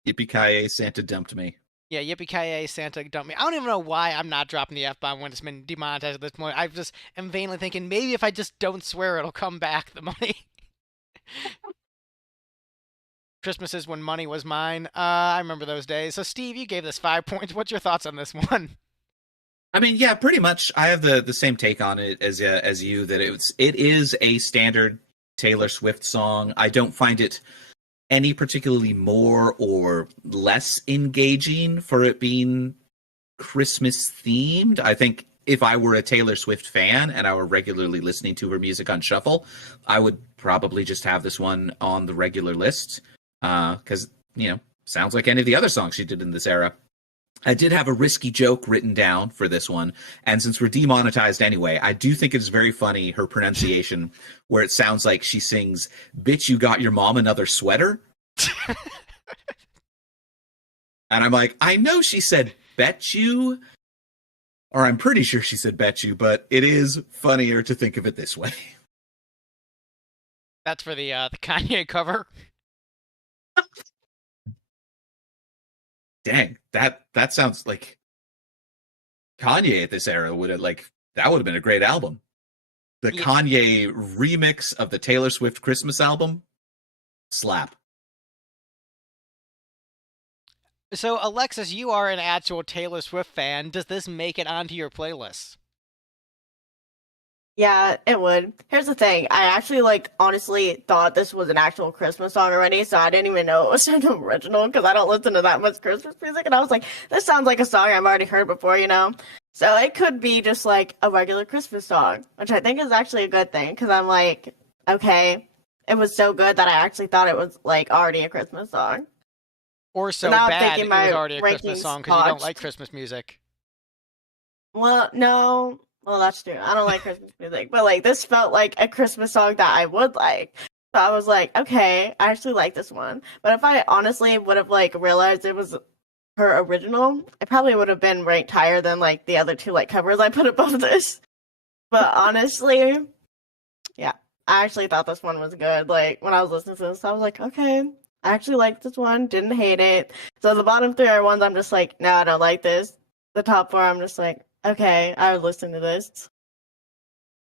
Yippee-ki-yay, Santa dumped me. Yeah, yippee-ki-yay, Santa dumped me. I don't even know why I'm not dropping the F-bomb when it's been demonetized at this point. I just am vainly thinking maybe if I just don't swear, it'll come back, the money. Christmases When Money Was Mine. I remember those days. So, Steve, you gave this 5 points. What's your thoughts on this one? I mean, yeah, pretty much. I have the same take on it as you, that it is a standard Taylor Swift song. I don't find it any particularly more or less engaging for it being Christmas themed. I think if I were a Taylor Swift fan and I were regularly listening to her music on shuffle, I would probably just have this one on the regular list because, sounds like any of the other songs she did in this era. I did have a risky joke written down for this one, and since we're demonetized anyway, I do think it is very funny, her pronunciation, where it sounds like she sings, "Bitch, you got your mom another sweater?" And I'm like, I know she said bet you, or I'm pretty sure she said bet you, but it is funnier to think of it this way. That's for the Kanye cover. Dang, that sounds like Kanye at this era would have that would have been a great album. The Kanye remix of the Taylor Swift Christmas album, slap. So, Alexis, you are an actual Taylor Swift fan. Does this make it onto your playlist? Yeah, it would. Here's the thing. I actually, honestly thought this was an actual Christmas song already, so I didn't even know it was an original, because I don't listen to that much Christmas music, and I was like, this sounds like a song I've already heard before, So it could be just, a regular Christmas song, which I think is actually a good thing, because I'm like, okay, it was so good that I actually thought it was, already a Christmas song. Or so now bad it was already a Christmas song because you don't like Christmas music. Well, no. Well, that's true. I don't like Christmas music. But, this felt like a Christmas song that I would like. So I was like, okay, I actually like this one. But if I honestly would have, realized it was her original, it probably would have been ranked higher than, the other two, covers I put above this. But honestly, yeah, I actually thought this one was good. When I was listening to this, I was like, okay, I actually liked this one, didn't hate it. So the bottom three are ones I'm just like, no, I don't like this. The top four, I'm just like, okay, I would listen to this.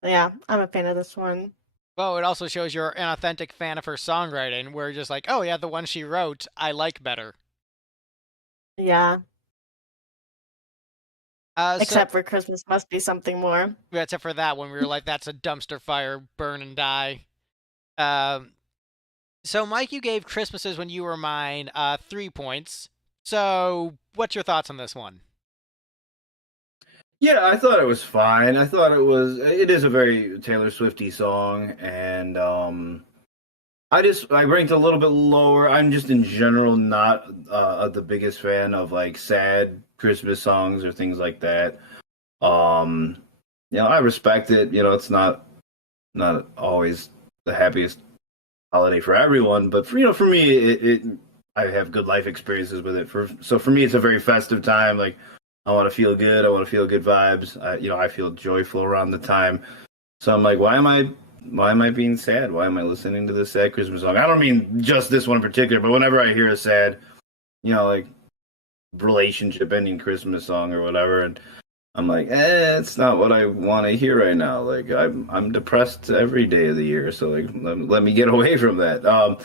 Yeah, I'm a fan of this one. Well, it also shows you're an authentic fan of her songwriting, where you're just like, oh yeah, the one she wrote, I like better. Yeah. Except for Christmas Must Be Something More. Yeah, except for that one, we were like, that's a dumpster fire, burn and die. So, Mike, you gave Christmases When You Were Mine 3 points. So, what's your thoughts on this one? Yeah, I thought it was fine. I thought it is a very Taylor Swifty song, and I ranked a little bit lower. I'm just in general not the biggest fan of sad Christmas songs or things like that. I respect it. It's not always the happiest holiday for everyone, but for me, I have good life experiences with it. So for me, it's a very festive time. I want to feel good. I want to feel good vibes. I feel joyful around the time. So I'm like, why am I being sad? Why am I listening to this sad Christmas song? I don't mean just this one in particular, but whenever I hear a sad, relationship ending Christmas song or whatever, and I'm like, it's not what I want to hear right now. I'm depressed every day of the year, so let me get away from that. But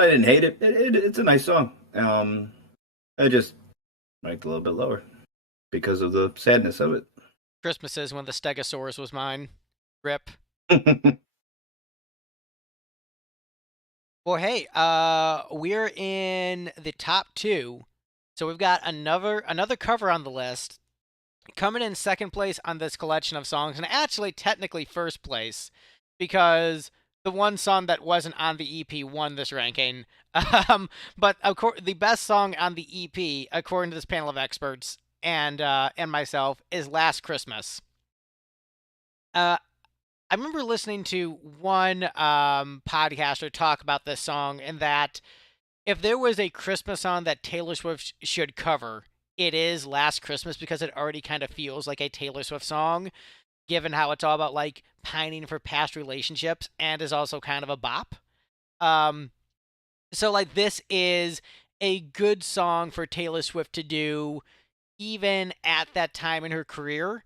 I didn't hate it. It's a nice song. I just ranked a little bit lower because of the sadness of it. Christmases When the Stegosaurus Was Mine. Rip. Well, hey, we're in the top 2. So we've got another cover on the list. Coming in second place on this collection of songs, and actually technically first place, because the one song that wasn't on the EP won this ranking. But the best song on the EP, according to this panel of experts and myself, is Last Christmas. I remember listening to one podcaster talk about this song, and that if there was a Christmas song that Taylor Swift should cover, it is Last Christmas, because it already kind of feels like a Taylor Swift song, given how it's all about pining for past relationships and is also kind of a bop. So this is a good song for Taylor Swift to do, even at that time in her career.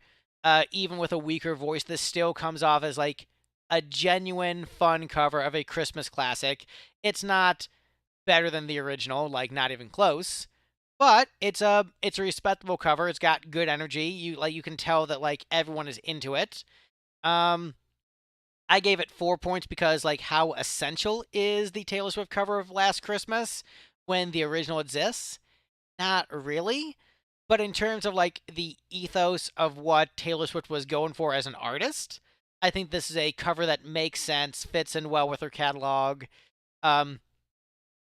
Even with a weaker voice, this still comes off as a genuine fun cover of a Christmas classic. It's not better than the original, not even close, but it's a respectable cover. It's got good energy. You can tell that everyone is into it. I gave it 4 points because how essential is the Taylor Swift cover of Last Christmas when the original exists? Not really. But in terms of like the ethos of what Taylor Swift was going for as an artist, I think this is a cover that makes sense, fits in well with her catalog.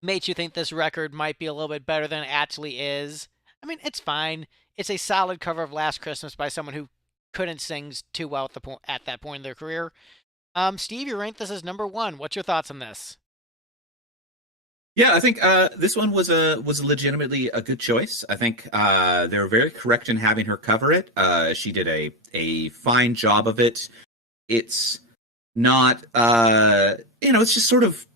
Makes you think this record might be a little bit better than it actually is. I mean, it's fine. It's a solid cover of Last Christmas by someone who couldn't sing too well at that point in their career. Steve, you ranked this as number 1. What's your thoughts on this? Yeah, I think this one was legitimately a good choice. I think they were very correct in having her cover it. She did a fine job of it. It's not, it's just sort of,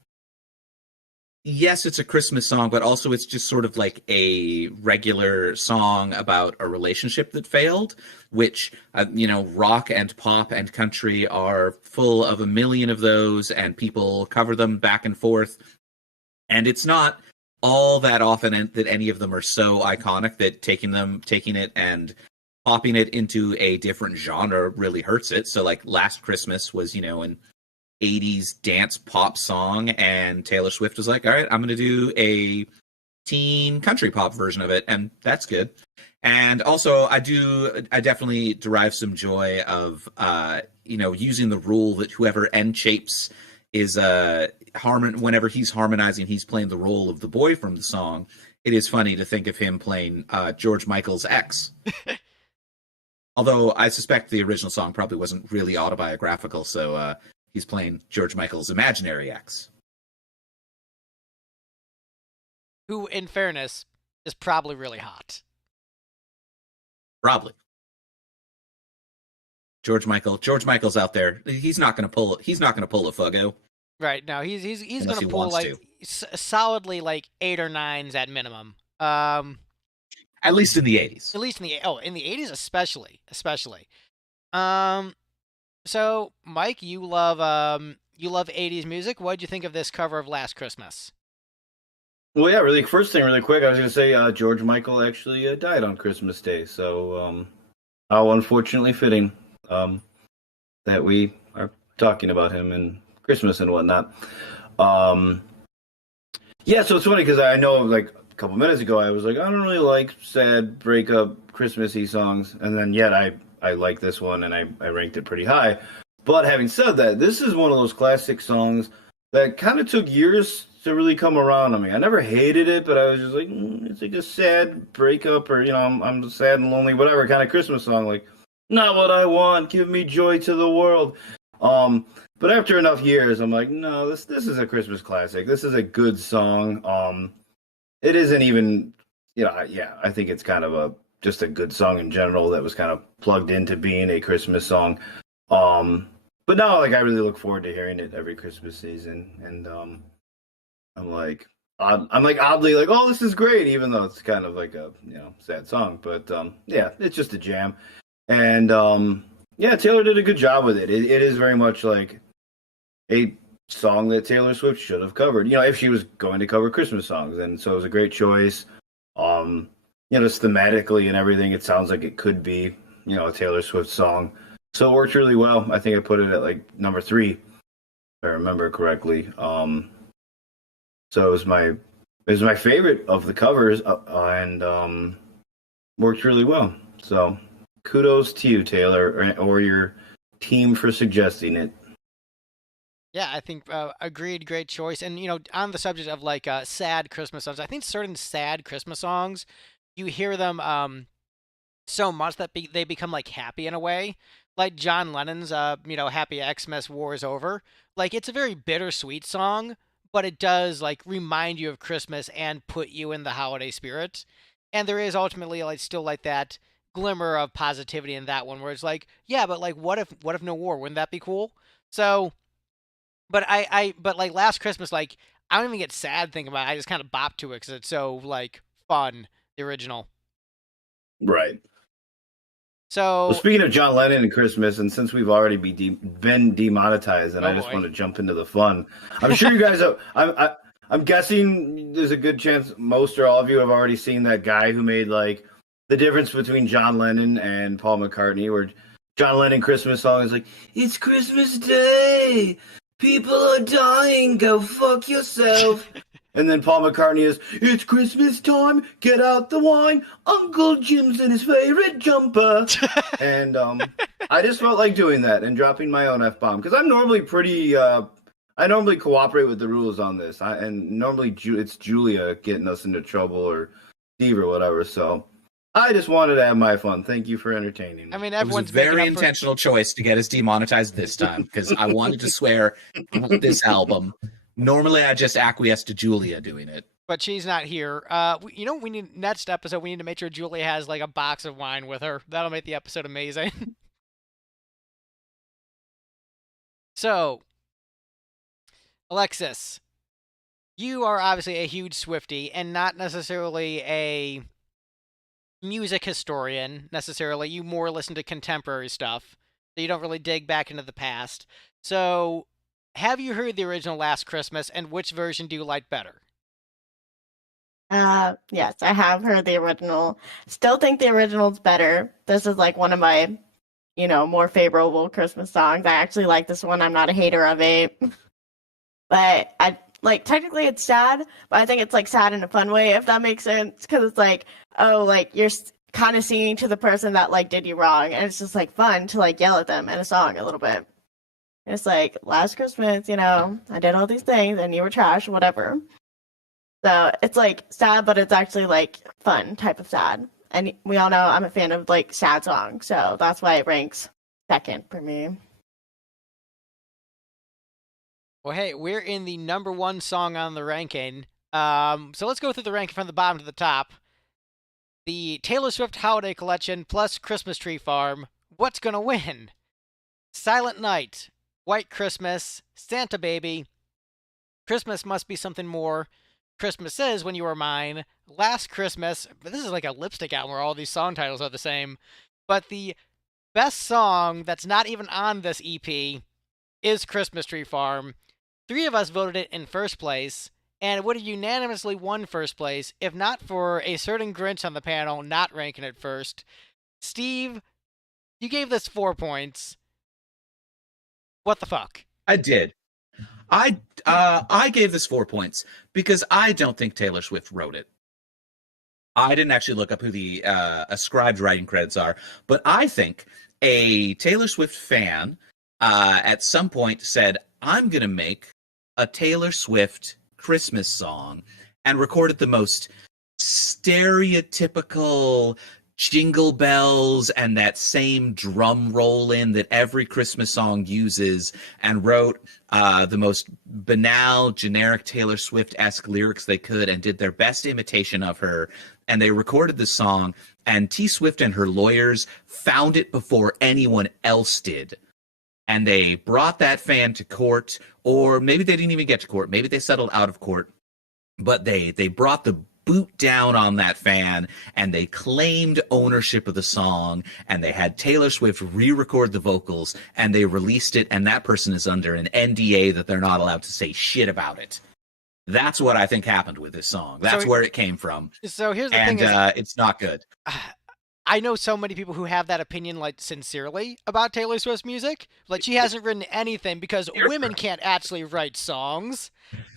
yes, it's a Christmas song, but also it's just sort of like a regular song about a relationship that failed, which, rock and pop and country are full of a million of those, and people cover them back and forth. And it's not all that often that any of them are so iconic that taking it and popping it into a different genre really hurts it. So like Last Christmas was, an 80s dance pop song, and Taylor Swift was like, all right, I'm going to do a teen country pop version of it, and that's good. And also I definitely derive some joy of, using the rule that whoever N shapes is whenever he's harmonizing, he's playing the role of the boy from the song. It is funny to think of him playing George Michael's ex. Although I suspect the original song probably wasn't really autobiographical, so he's playing George Michael's imaginary ex. Who, in fairness, is probably really hot. Probably. George Michael's out there. He's not going to pull a Fugo. Right. No, he's going to pull like solidly like 8 or 9s at minimum. At least in the 80s. At least in the 80s especially. So Mike, you love 80s music. What did you think of this cover of Last Christmas? Well, yeah, first thing, really quick, I was going to say George Michael actually died on Christmas Day, so how unfortunately fitting that we are talking about him and Christmas and whatnot. Yeah, so it's funny because I know like a couple minutes ago I was like, I don't really like sad breakup Christmassy songs, and then yet I like this one and I ranked it pretty high. But having said that, this is one of those classic songs that kind of took years to really come around on me. I never hated it, but I was just like, it's like a sad breakup, or I'm sad and lonely, whatever kind of Christmas song. Like, not what I want. Give me joy to the world. But after enough years, I'm like, no, this is a Christmas classic. This is a good song. It isn't even, I think it's kind of just a good song in general that was kind of plugged into being a Christmas song. But now, like, I really look forward to hearing it every Christmas season, and I'm oddly like, oh, this is great, even though it's kind of like a sad song. But yeah, it's just a jam, and yeah, Taylor did a good job with it. It is very much like a song that Taylor Swift should have covered, if she was going to cover Christmas songs, and so it was a great choice. Just thematically and everything, it sounds like it could be, a Taylor Swift song. So it worked really well. I think I put it at like number 3, if I remember correctly. So it was my favorite of the covers, and worked really well. So kudos to you, Taylor, or your team for suggesting it. Yeah, I think agreed. Great choice. And on the subject of like sad Christmas songs, I think certain sad Christmas songs, you hear them so much that they become like happy in a way. Like John Lennon's Happy Xmas War is Over. Like, it's a very bittersweet song, but it does like remind you of Christmas and put you in the holiday spirit. And there is ultimately like still like that glimmer of positivity in that one, where it's like, yeah, but like what if no war? Wouldn't that be cool? So, but but like Last Christmas, like I don't even get sad thinking about it. I just kind of bop to it because it's so like fun, the original. Right. So, well, speaking of John Lennon and Christmas, and since we've already been demonetized, and I just want to jump into the fun, I'm sure you guys have. I'm guessing there's a good chance most or all of you have already seen that guy who made like the difference between John Lennon and Paul McCartney, where John Lennon Christmas song is like, "It's Christmas Day, people are dying, go fuck yourself." And then Paul McCartney is, it's Christmas time, get out the wine, Uncle Jim's in his favorite jumper. And I just felt like doing that and dropping my own F-bomb. Because I'm normally pretty, I normally cooperate with the rules on this. And normally it's Julia getting us into trouble or Steve or whatever. So I just wanted to have my fun. Thank you for entertaining me. I mean, It was a everyone's very intentional choice to get us demonetized this time because I wanted to swear on this album. Normally, I just acquiesce to Julia doing it. But she's not here. We need next episode. We need to make sure Julia has like a box of wine with her. That'll make the episode amazing. So, Alexis, you are obviously a huge Swiftie and not necessarily a music historian necessarily. You more listen to contemporary stuff, so you don't really dig back into the past. So, have you heard the original Last Christmas, and which version do you like better? Yes, I have heard the original. Still think the original's better. This is like one of my, more favorable Christmas songs. I actually like this one. I'm not a hater of it. But I technically it's sad, but I think it's like sad in a fun way, if that makes sense. Because it's like, oh, like you're kind of singing to the person that like did you wrong, and it's just like fun to like yell at them in a song a little bit. It's like, last Christmas, I did all these things and you were trash, whatever. So it's like sad, but it's actually like fun type of sad. And we all know I'm a fan of like sad songs, so that's why it ranks second for me. Well, hey, we're in the number one song on the ranking. So let's go through the ranking from the bottom to the top. The Taylor Swift Holiday Collection plus Christmas Tree Farm. What's gonna win? Silent Night, White Christmas, Santa Baby, Christmas Must Be Something More, Christmas Is When You Were Mine, Last Christmas. This is like a lipstick album where all these song titles are the same. But the best song that's not even on this EP is Christmas Tree Farm. 3 of us voted it in first place, and it would have unanimously won first place if not for a certain Grinch on the panel not ranking it first. Steve, you gave this 4 points. What the fuck? I did. I gave this 4 points because I don't think Taylor Swift wrote it. I didn't actually look up who the ascribed writing credits are, but I think a Taylor Swift fan at some point said, I'm going to make a Taylor Swift Christmas song, and recorded the most stereotypical jingle bells and that same drum roll in that every Christmas song uses, and wrote the most banal, generic Taylor Swift-esque lyrics they could and did their best imitation of her. And they recorded the song, and T Swift and her lawyers found it before anyone else did. And they brought that fan to court, or maybe they didn't even get to court. Maybe they settled out of court. But they brought the boot down on that fan, and they claimed ownership of the song, and they had Taylor Swift re-record the vocals, and they released it, and that person is under an NDA that they're not allowed to say shit about it. That's what I think happened with this song. That's where it came from. So here's the thing. And it's not good. I know so many people who have that opinion, like, sincerely about Taylor Swift's music. Like, she hasn't written anything because women can't actually write songs.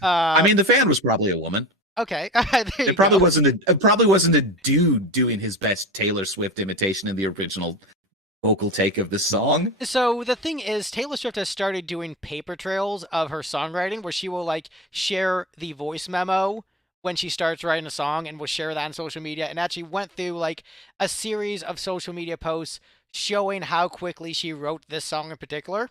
I mean, the fan was probably a woman. Okay, it probably wasn't a dude doing his best Taylor Swift imitation in the original vocal take of the song. So the thing is, Taylor Swift has started doing paper trails of her songwriting, where she will like share the voice memo when she starts writing a song, and will share that on social media, and actually went through like a series of social media posts showing how quickly she wrote this song in particular.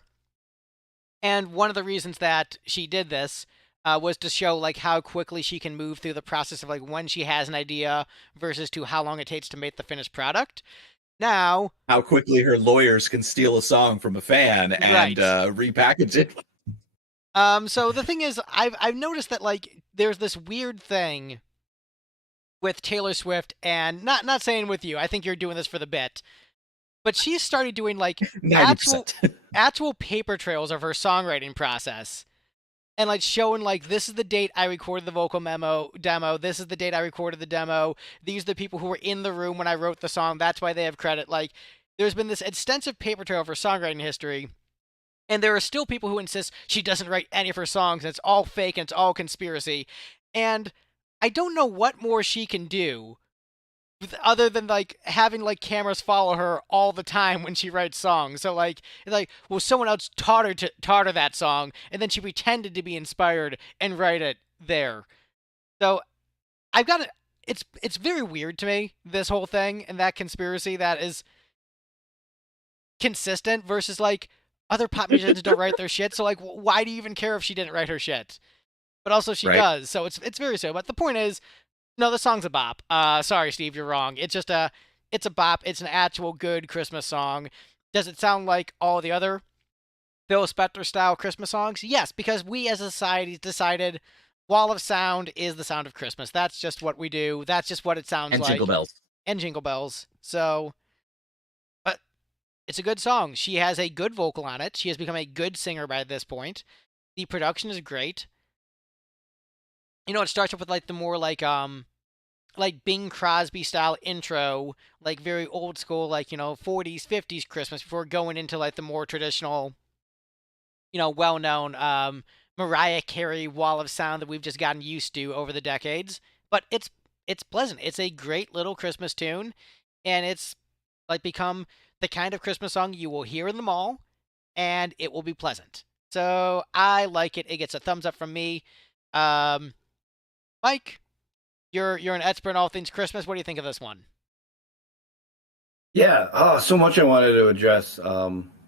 And one of the reasons that she did this was to show like how quickly she can move through the process of like when she has an idea versus to how long it takes to make the finished product. Now, how quickly her lawyers can steal a song from a fan and repackage it. So the thing is, I've noticed that like there's this weird thing with Taylor Swift, and not saying with you. I think you're doing this for the bit, but she started doing like actual paper trails of her songwriting process, and like showing like, this is the date I recorded the vocal demo. This is the date I recorded the demo. These are the people who were in the room when I wrote the song. That's why they have credit. Like, there's been this extensive paper trail of her songwriting history. And there are still people who insist she doesn't write any of her songs, and it's all fake, and it's all conspiracy. And I don't know what more she can do other than like having like cameras follow her all the time when she writes songs. So like it's like, well, someone else taught her that song, and then she pretended to be inspired and write it there. So I've got it. It's very weird to me, this whole thing and that conspiracy that is consistent versus like other pop musicians don't write their shit. So like, why do you even care if she didn't write her shit? But also she Right. does. So it's very so. But the point is, no, the song's a bop. Sorry, Steve, you're wrong. It's a bop. It's an actual good Christmas song. Does it sound like all the other Phil Spector style Christmas songs? Yes, because we as a society decided Wall of Sound is the sound of Christmas. That's just what we do. That's just what it sounds And like. Jingle Bells. And Jingle Bells. So, but it's a good song. She has a good vocal on it. She has become a good singer by this point. The production is great. You know, it starts off with like the more like Bing Crosby style intro, like very old school, like, you know, 40s, 50s Christmas before going into like the more traditional, you know, well-known Mariah Carey Wall of Sound that we've just gotten used to over the decades. But it's pleasant. It's a great little Christmas tune, and it's like become the kind of Christmas song you will hear in the mall, and it will be pleasant. So I like it. It gets a thumbs up from me. Mike, you're an expert in all things Christmas. What do you think of this one? Yeah, so much I wanted to address,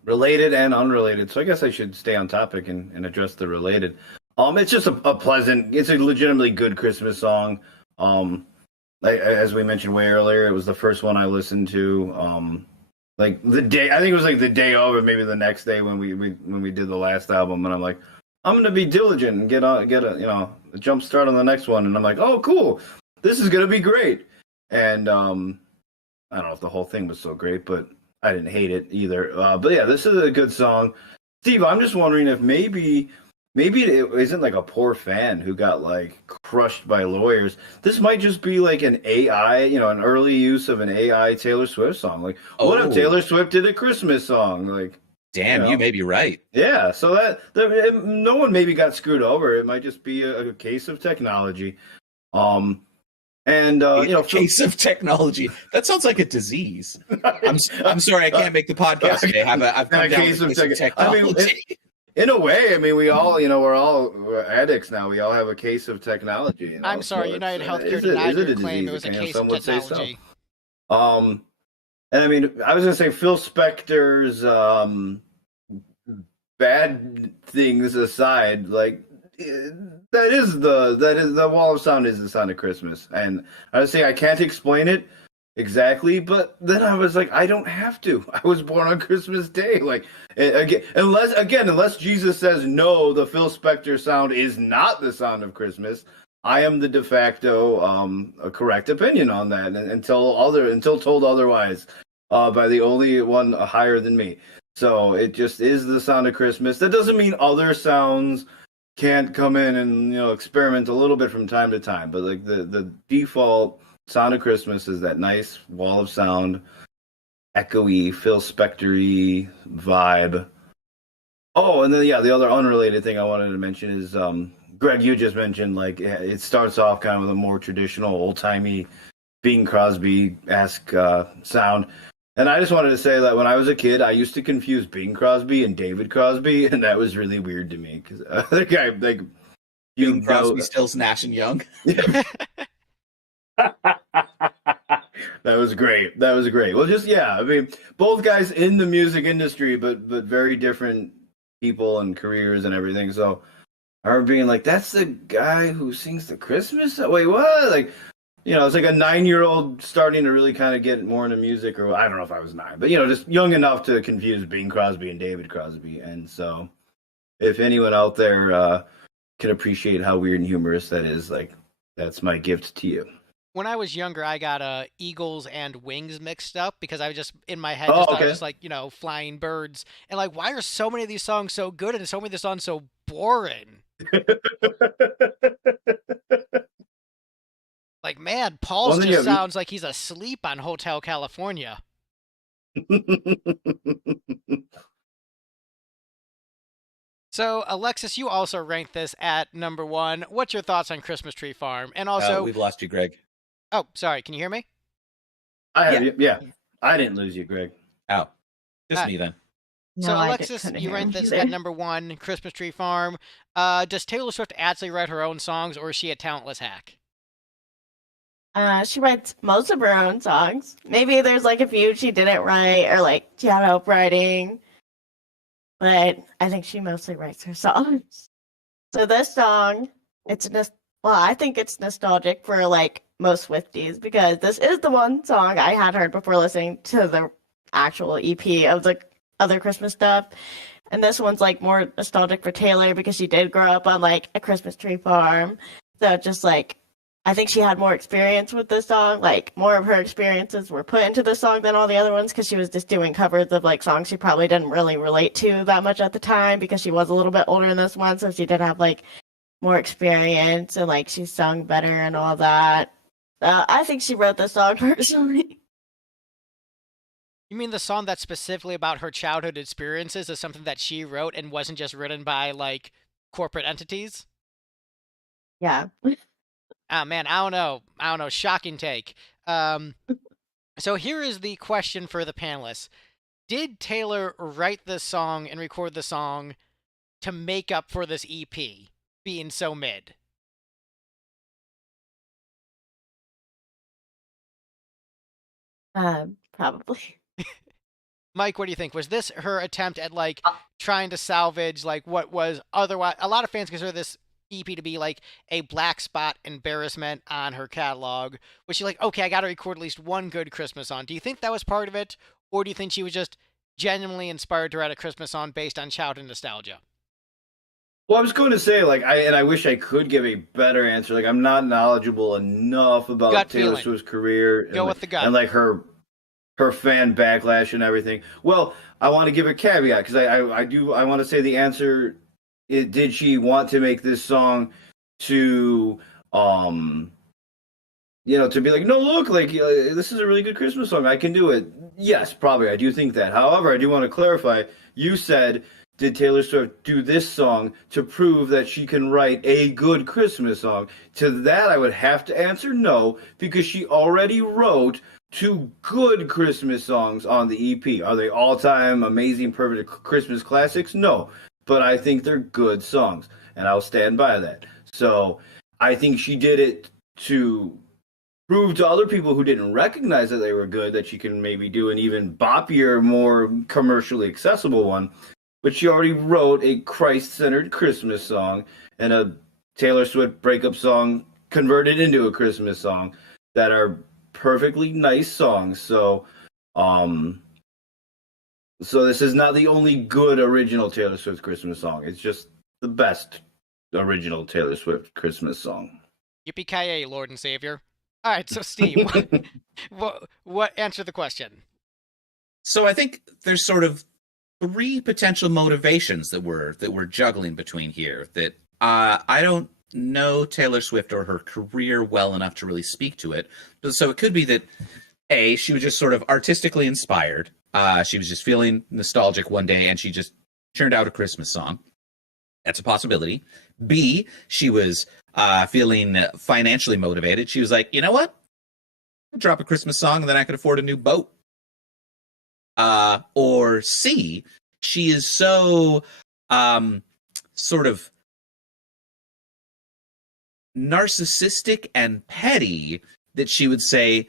related and unrelated. So I guess I should stay on topic and address the related. It's just a pleasant, it's a legitimately good Christmas song. Like, as we mentioned way earlier, it was the first one I listened to. Like the day, I think it was like the day of, or maybe the next day when we did the last album, and I'm like, I'm gonna be diligent and get a jump start on the next one, and I'm like, oh cool, this is gonna be great. And I don't know if the whole thing was so great, but I didn't hate it either. But yeah, this is a good song. Steve, I'm just wondering if maybe it isn't like a poor fan who got like crushed by lawyers. This might just be like an AI, an early use of an AI Taylor Swift song. Like, what if Taylor Swift did a Christmas song? Like, damn, you may be right. Yeah, so that no one maybe got screwed over. It might just be a case of technology. Case of technology. That sounds like a disease. I'm sorry, I can't make the podcast today. I've come down with a case of technology. In a way, we all, we're addicts now. We all have a case of technology. I'm sorry, United Healthcare denied your claim it was a case of technology. And I was gonna say Phil Spector's bad things aside, like that is the Wall of Sound is the sound of Christmas, and I would say I can't explain it exactly, but then I was like, I don't have to. I was born on Christmas Day. Like, again, unless Jesus says no, the Phil Spector sound is not the sound of Christmas, I am the de facto correct opinion on that, until told otherwise by the only one higher than me. So it just is the sound of Christmas. That doesn't mean other sounds can't come in and experiment a little bit from time to time, but like the default sound of Christmas is that nice Wall of Sound, echoey, Phil Spector-y vibe. Oh, and then the other unrelated thing I wanted to mention is Greg, you just mentioned like it starts off kind of with a more traditional, old-timey Bing Crosby-esque sound. And I just wanted to say that when I was a kid, I used to confuse Bing Crosby and David Crosby, and that was really weird to me because the guy, like, Bing Crosby, Stills, Nash and Young. That was great. Well, just both guys in the music industry, but very different people and careers and everything. So I remember being like, "That's the guy who sings the Christmas." Wait, what? Like, it's like a 9-year-old starting to really kind of get more into music, or I don't know if I was 9, but just young enough to confuse Bing Crosby and David Crosby. And so, if anyone out there can appreciate how weird and humorous that is, like, that's my gift to you. When I was younger, I got Eagles and Wings mixed up because I was just in my head thought just like flying birds, and like, why are so many of these songs so good and so many of these songs so boring? Like, man, Paul's just sounds like he's asleep on Hotel California. So, Alexis, you also ranked this at number 1. What's your thoughts on Christmas Tree Farm? And also, We've lost you, Greg. oh, sorry, can you hear me? Yeah. I didn't lose you, Greg. Oh, just me then. So, No, Alexis, you ranked this at number 1, Christmas Tree Farm. Does Taylor Swift actually write her own songs, or is she a talentless hack? She writes most of her own songs. Maybe there's like a few she didn't write or like she had help writing. But I think she mostly writes her songs. So this song, I think it's nostalgic for like most Swifties because this is the one song I had heard before listening to the actual EP of the other Christmas stuff. And this one's like more nostalgic for Taylor because she did grow up on like a Christmas tree farm. So just like I think she had more experience with this song. Like more of her experiences were put into the song than all the other ones because she was just doing covers of like songs she probably didn't really relate to that much at the time because she was a little bit older in this one, so she did have like more experience and like she sung better and all that. I think she wrote this song personally. You mean the song that's specifically about her childhood experiences is something that she wrote and wasn't just written by like corporate entities? Yeah. Oh man, I don't know. Shocking take. So here is the question for the panelists. Did Taylor write this song and record the song to make up for this EP being so mid? Probably. Mike, what do you think? Was this her attempt at like trying to salvage like what was otherwise? A lot of fans consider this EP to be like a black spot embarrassment on her catalog, which she's like, okay, I got to record at least one good Christmas song. Do you think that was part of it, or do you think she was just genuinely inspired to write a Christmas song based on childhood nostalgia? Well, I was going to say, like, I wish I could give a better answer. Like, I'm not knowledgeable enough about Gut Taylor feeling. Swift's career Go with the gut. and like her fan backlash and everything. Well, I want to give a caveat because I want to say the answer. Did she want to make this song to to be like, no, look, like this is a really good Christmas song, I can do it? Yes, probably, I do think that. However, I do want to clarify, you said, did Taylor Swift do this song to prove that she can write a good Christmas song? To that I would have to answer no, because she already wrote 2 good Christmas songs on the EP. Are they all-time amazing, perfect Christmas classics? No. But I think they're good songs, and I'll stand by that. So I think she did it to prove to other people who didn't recognize that they were good that she can maybe do an even boppier, more commercially accessible one. But she already wrote a Christ-centered Christmas song and a Taylor Swift breakup song converted into a Christmas song that are perfectly nice songs. So this is not the only good original Taylor Swift Christmas song. It's just the best original Taylor Swift Christmas song. Yippee-ki-yay, Lord and Savior. All right, so Steve, what answer the question? So I think there's sort of 3 potential motivations that we're juggling between here. That I don't know Taylor Swift or her career well enough to really speak to it. So it could be that A, she was just sort of artistically inspired. She was just feeling nostalgic one day and she just churned out a Christmas song. That's a possibility. B, she was feeling financially motivated. She was like, you know what? I'll drop a Christmas song and then I could afford a new boat. Or C, she is so sort of narcissistic and petty that she would say,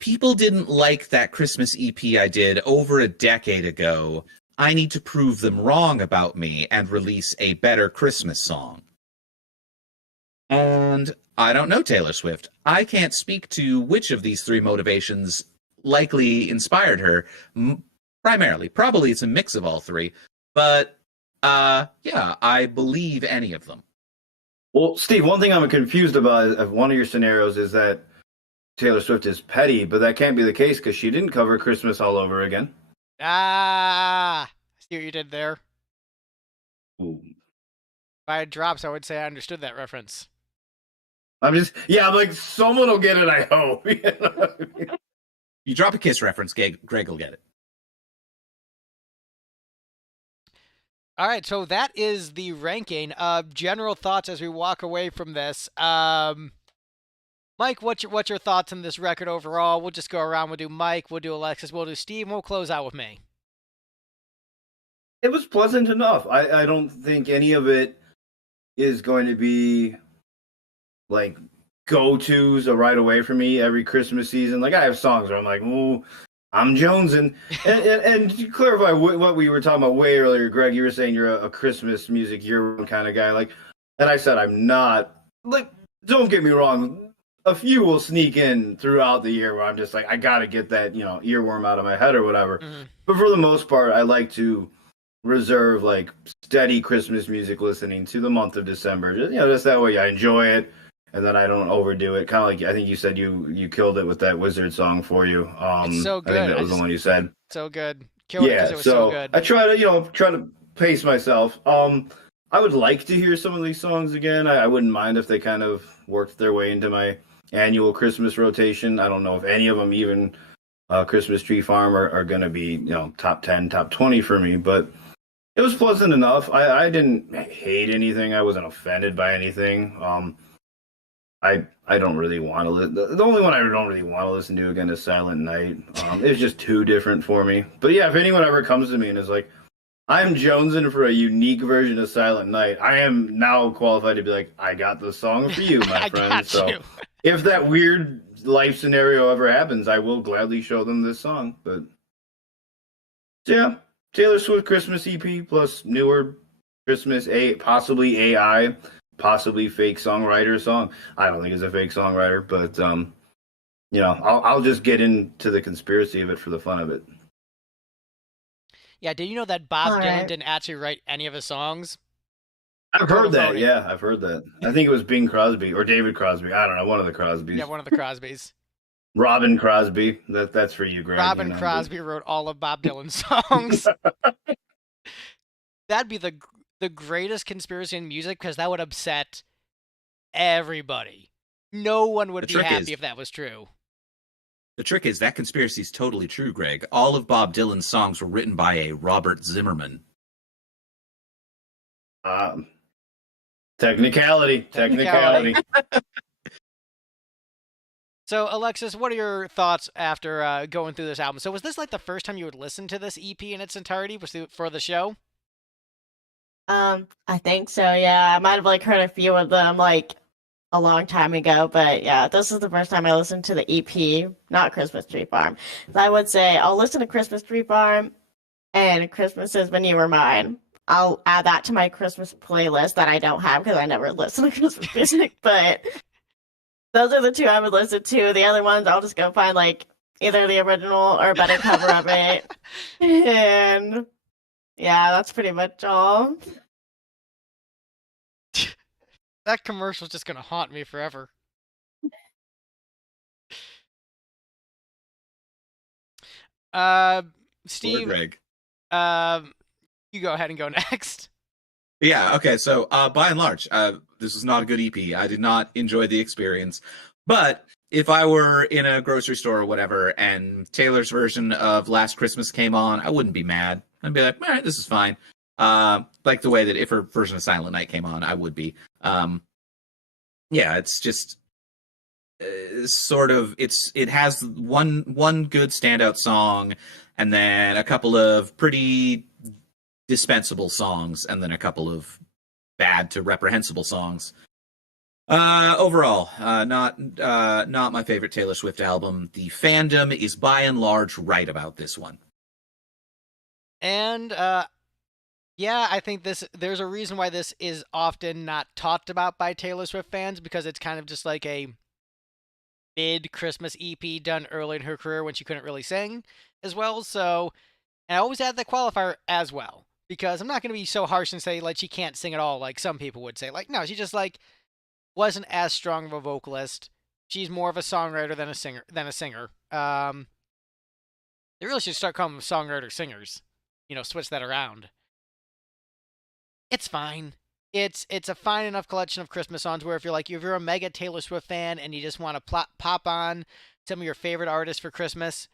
people didn't like that Christmas EP I did over a decade ago. I need to prove them wrong about me and release a better Christmas song. And I don't know Taylor Swift. I can't speak to which of these 3 motivations likely inspired her. Primarily, probably it's a mix of all 3. But yeah, I believe any of them. Well, Steve, one thing I'm confused about of one of your scenarios is that Taylor Swift is petty, but that can't be the case because she didn't cover Christmas all over again. See what you did there? Ooh. If I had drops, I would say I understood that reference. I'm like, someone will get it, I hope. You drop a Kiss reference, Greg will get it. All right, so that is the ranking. General thoughts as we walk away from this. Mike, what's your thoughts on this record overall? We'll just go around. We'll do Mike, we'll do Alexis, we'll do Steve, and we'll close out with me. It was pleasant enough. I don't think any of it is going to be like go-tos right away for me every Christmas season. Like, I have songs where I'm like, ooh, I'm jonesing. And to clarify what we were talking about way earlier, Greg, you were saying you're a Christmas music year-round kind of guy. Like, and I said I'm not. Like, don't get me wrong. A few will sneak in throughout the year where I'm just like, I got to get that, earworm out of my head or whatever. Mm-hmm. But for the most part, I like to reserve like steady Christmas music listening to the month of December. Just that way I enjoy it and then I don't overdo it. Kind of like, I think you said you killed it with that Wizard song for you. It's so good. I think that was the one you said. So good. Killed it 'cause it was so good. I try to pace myself. I would like to hear some of these songs again. I wouldn't mind if they kind of worked their way into my annual Christmas rotation. I don't know if any of them, even Christmas Tree Farm, are going to be top 10, top 20 for me. But it was pleasant enough. I didn't hate anything. I wasn't offended by anything. I don't really want to listen. The only one I don't really want to listen to again is Silent Night. It's just too different for me. But yeah, if anyone ever comes to me and is like, I'm jonesing for a unique version of Silent Night, I am now qualified to be like, I got the song for you, my friend. So if that weird life scenario ever happens, I will gladly show them this song. But yeah, Taylor Swift Christmas EP plus newer Christmas possibly AI, possibly fake songwriter song. I don't think it's a fake songwriter, but I'll just get into the conspiracy of it for the fun of it. Yeah, did you know that Bob Dylan didn't actually write any of his songs? I've heard that. Yeah, I've heard that. I think it was Bing Crosby or David Crosby. I don't know, one of the Crosbys. Yeah, one of the Crosbys. Robin Crosby. That's for you, Greg. Robin Crosby wrote all of Bob Dylan's songs. That'd be the greatest conspiracy in music because that would upset everybody. No one would be happy if that was true. The trick is that conspiracy is totally true, Greg. All of Bob Dylan's songs were written by a Robert Zimmerman. Technicality. So, Alexis, what are your thoughts after going through this album? So was this like the first time you would listen to this EP in its entirety for the show? I think so, yeah. I might have heard a few of them a long time ago, but yeah, this is the first time I listened to the EP, not Christmas Tree Farm. So I would say I'll listen to Christmas Tree Farm and Christmas Is When You Were Mine. I'll add that to my Christmas playlist that I don't have because I never listen to Christmas music, but those are the two I would listen to. The other ones I'll just go find either the original or a better cover of it. And yeah, that's pretty much all. That commercial's just gonna haunt me forever. Steve, Greg. you go ahead and go next. Yeah, okay, so by and large, this was not a good EP. I did not enjoy the experience. But if I were in a grocery store or whatever and Taylor's version of Last Christmas came on, I wouldn't be mad. I'd be like, all right, this is fine. Like the way that if her version of Silent Night came on, I would be. Yeah, it's just sort of it has one good standout song, and then a couple of pretty dispensable songs, and then a couple of bad to reprehensible songs. Overall, not my favorite Taylor Swift album. The fandom is by and large right about this one. And yeah, I think there's a reason why this is often not talked about by Taylor Swift fans, because it's kind of just like a mid-Christmas EP done early in her career when she couldn't really sing as well. So, and I always add the qualifier as well, because I'm not going to be so harsh and say she can't sing at all like some people would say. No, she just wasn't as strong of a vocalist. She's more of a songwriter than a singer. They really should start calling them songwriter singers. Switch that around. It's fine. It's a fine enough collection of Christmas songs where if you're a mega Taylor Swift fan and you just want to pop on some of your favorite artists for Christmas,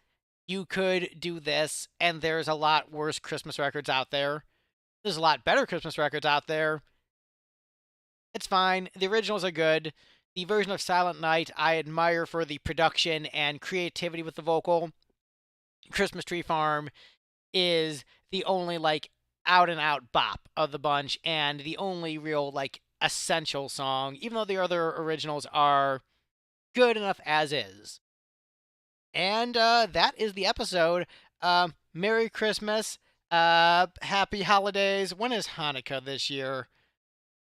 you could do this, and there's a lot worse Christmas records out there. There's a lot better Christmas records out there. It's fine. The originals are good. The version of Silent Night I admire for the production and creativity with the vocal. Christmas Tree Farm is the only like out and out bop of the bunch and the only real like essential song, even though the other originals are good enough as is. And that is the episode. Merry Christmas. Happy holidays. When is Hanukkah this year?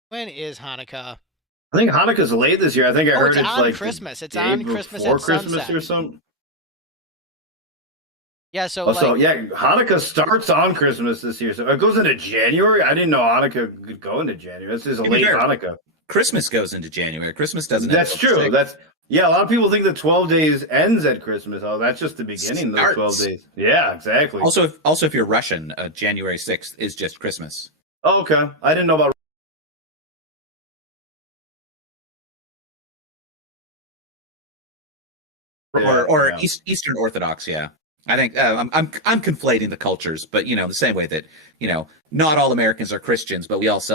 When is Hanukkah? I think Hanukkah's late this year. I think I heard it's on like Christmas. It's day on Christmas before at Christmas sunset. or something. Yeah, so Oh, so yeah, Hanukkah starts on Christmas this year. So it goes into January. I didn't know Hanukkah could go into January. This is a late Hanukkah. Christmas goes into January. Christmas doesn't. That's true. That's yeah. A lot of people think the 12 days ends at Christmas. Oh, that's just the beginning of the 12 days. Yeah, exactly. Also, if you're Russian, January 6th is just Christmas. Oh, okay. I didn't know about. Or Eastern Orthodox, yeah. I think I'm conflating the cultures, but the same way that not all Americans are Christians, but we almost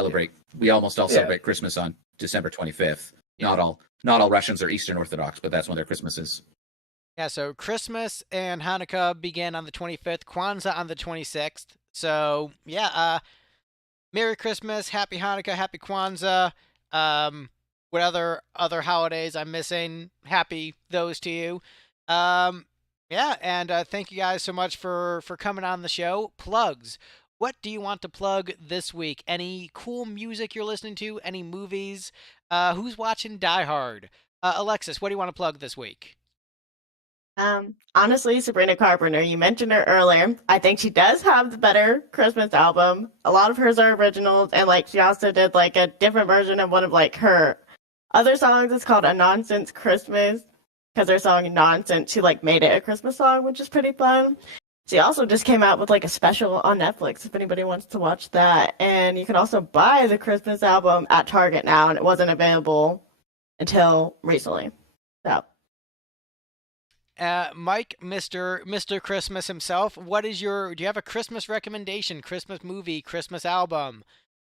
all celebrate Christmas on December 25th. Yeah. Not all Russians are Eastern Orthodox, but that's when their Christmas is. Yeah, so Christmas and Hanukkah begin on the 25th, Kwanzaa on the 26th. So yeah, Merry Christmas, Happy Hanukkah, Happy Kwanzaa. What other holidays I'm missing? Happy those to you. Yeah, and thank you guys so much for coming on the show. Plugs. What do you want to plug this week? Any cool music you're listening to? Any movies? Who's watching Die Hard? Alexis, what do you want to plug this week? Honestly, Sabrina Carpenter, you mentioned her earlier. I think she does have the better Christmas album. A lot of hers are originals, and like she also did like a different version of one of like her other songs. It's called A Nonsense Christmas, because her song Nonsense, she like made it a Christmas song, which is pretty fun. She also just came out with like a special on Netflix if anybody wants to watch that. And you can also buy the Christmas album at Target now, and it wasn't available until recently. So Mike, Mr. Christmas himself, do you have a Christmas recommendation, Christmas movie, Christmas album?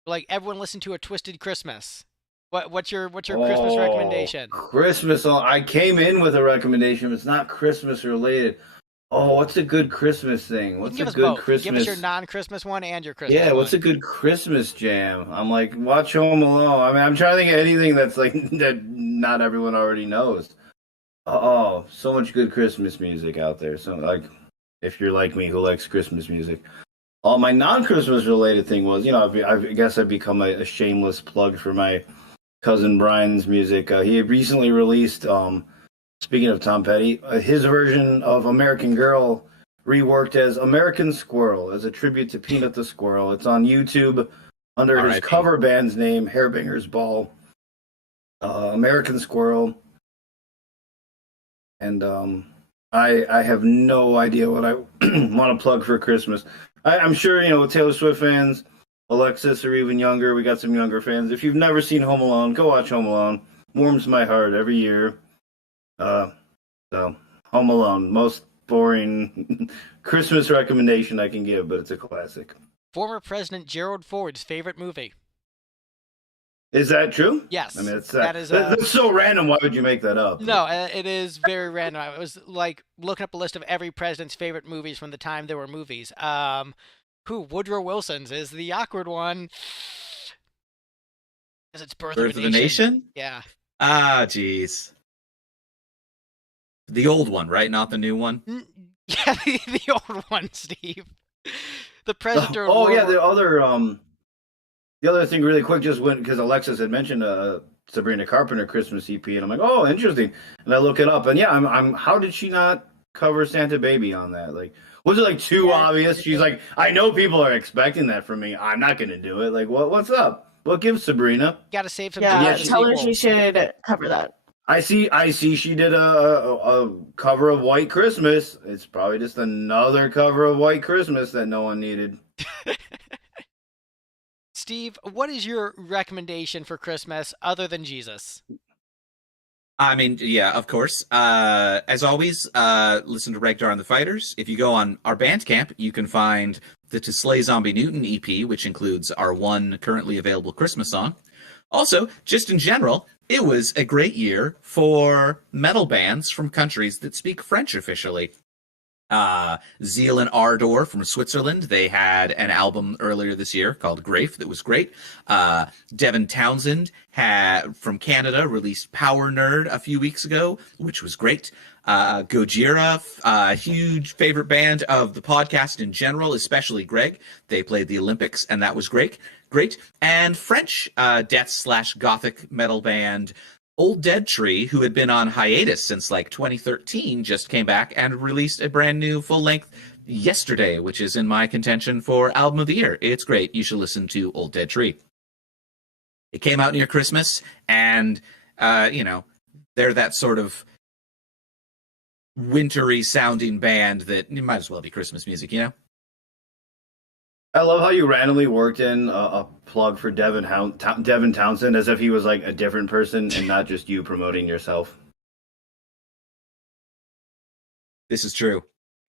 Like everyone listen to A Twisted Christmas. What's your Christmas recommendation? Christmas. I came in with a recommendation, but it's not Christmas related. Oh, what's a good Christmas thing? What's a good Christmas? Give us your non-Christmas one and your Christmas one. Yeah, what's a good Christmas jam? I'm like, watch Home Alone. I mean, I'm trying to think of anything that's like that not everyone already knows. Oh, so much good Christmas music out there. So, like, if you're like me who likes Christmas music. My non-Christmas related thing was, I guess I've become a shameless plug for my cousin Brian's music. He recently released, speaking of Tom Petty, his version of American Girl reworked as American Squirrel as a tribute to Peanut the Squirrel. It's on YouTube under his cover band's name, Hairbinger's Ball. American Squirrel. And I have no idea what I want to plug for Christmas. I'm sure, with Taylor Swift fans, Alexis, or even younger, we got some younger fans. If you've never seen Home Alone, go watch Home Alone. Warms my heart every year. So, Home Alone, most boring Christmas recommendation I can give, but it's a classic. Former President Gerald Ford's favorite movie. Is that true? Yes. I mean, that's so random. Why would you make that up? No, it is very random. I was like looking up a list of every president's favorite movies from the time there were movies. Woodrow Wilson's is the awkward one. Because it's Birth of a Nation? Yeah. Ah, jeez. The old one, right? Not the new one? Yeah, the old one, Steve. The president. The other thing, really quick, just went because Alexis had mentioned Sabrina Carpenter Christmas EP, and I'm like, oh, interesting. And I look it up, and yeah, I'm. How did she not cover Santa Baby on that? Like, was it like too obvious? She's like, I know people are expecting that from me. I'm not going to do it. Like, what's up? What gives Sabrina? Got to save some. Yeah, tell her she should cover that. I see. She did a cover of White Christmas. It's probably just another cover of White Christmas that no one needed. Steve, what is your recommendation for Christmas other than Jesus? I mean, yeah, of course. As always, listen to Regdar and the Fighters. If you go on our Bandcamp, you can find the To Slay Zombie Newton EP, which includes our one currently available Christmas song. Also, just in general, it was a great year for metal bands from countries that speak French officially. Zeal and Ardor from Switzerland. They had an album earlier this year called Grafe that was great. Devin Townsend from Canada released Power Nerd a few weeks ago, which was great. Gojira, a huge favorite band of the podcast in general, especially Greg. They played the Olympics, and that was great. And French death/gothic metal band Old Dead Tree, who had been on hiatus since like 2013, just came back and released a brand new full-length yesterday, which is in my contention for Album of the Year. It's great. You should listen to Old Dead Tree. It came out near Christmas, and, they're that sort of wintry-sounding band that it might as well be Christmas music, you know? I love how you randomly worked in a plug for Devin Townsend as if he was like a different person and not just you promoting yourself. This is true.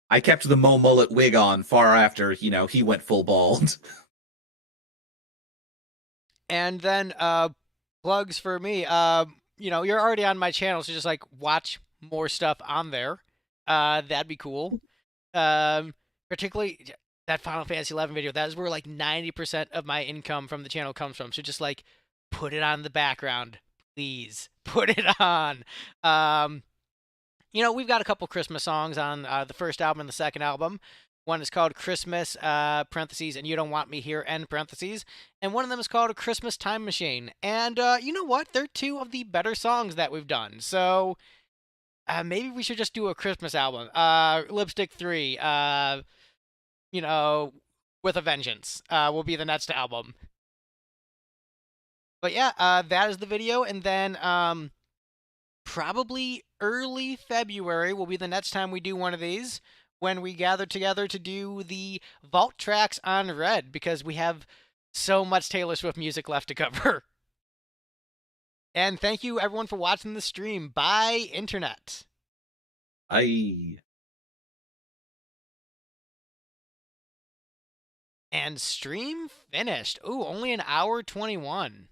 I kept the Mo mullet wig on far after, he went full bald. And then plugs for me. You're already on my channel, so just like watch more stuff on there. That'd be cool. Particularly that Final Fantasy 11 video, that is where like 90% of my income from the channel comes from. So just like put it on the background, please. Put it on. We've got a couple Christmas songs on the first album and the second album. One is called Christmas, parentheses, and You Don't Want Me Here, end parentheses. And one of them is called A Christmas Time Machine. And you know what? They're two of the better songs that we've done. So maybe we should just do a Christmas album. Lipstick 3, With a Vengeance will be the next album. But yeah, that is the video. And then probably early February will be the next time we do one of these, when we gather together to do the vault tracks on Red, because we have so much Taylor Swift music left to cover. And thank you everyone for watching the stream. Bye, internet. Aye. And stream finished. Ooh, only an hour 21.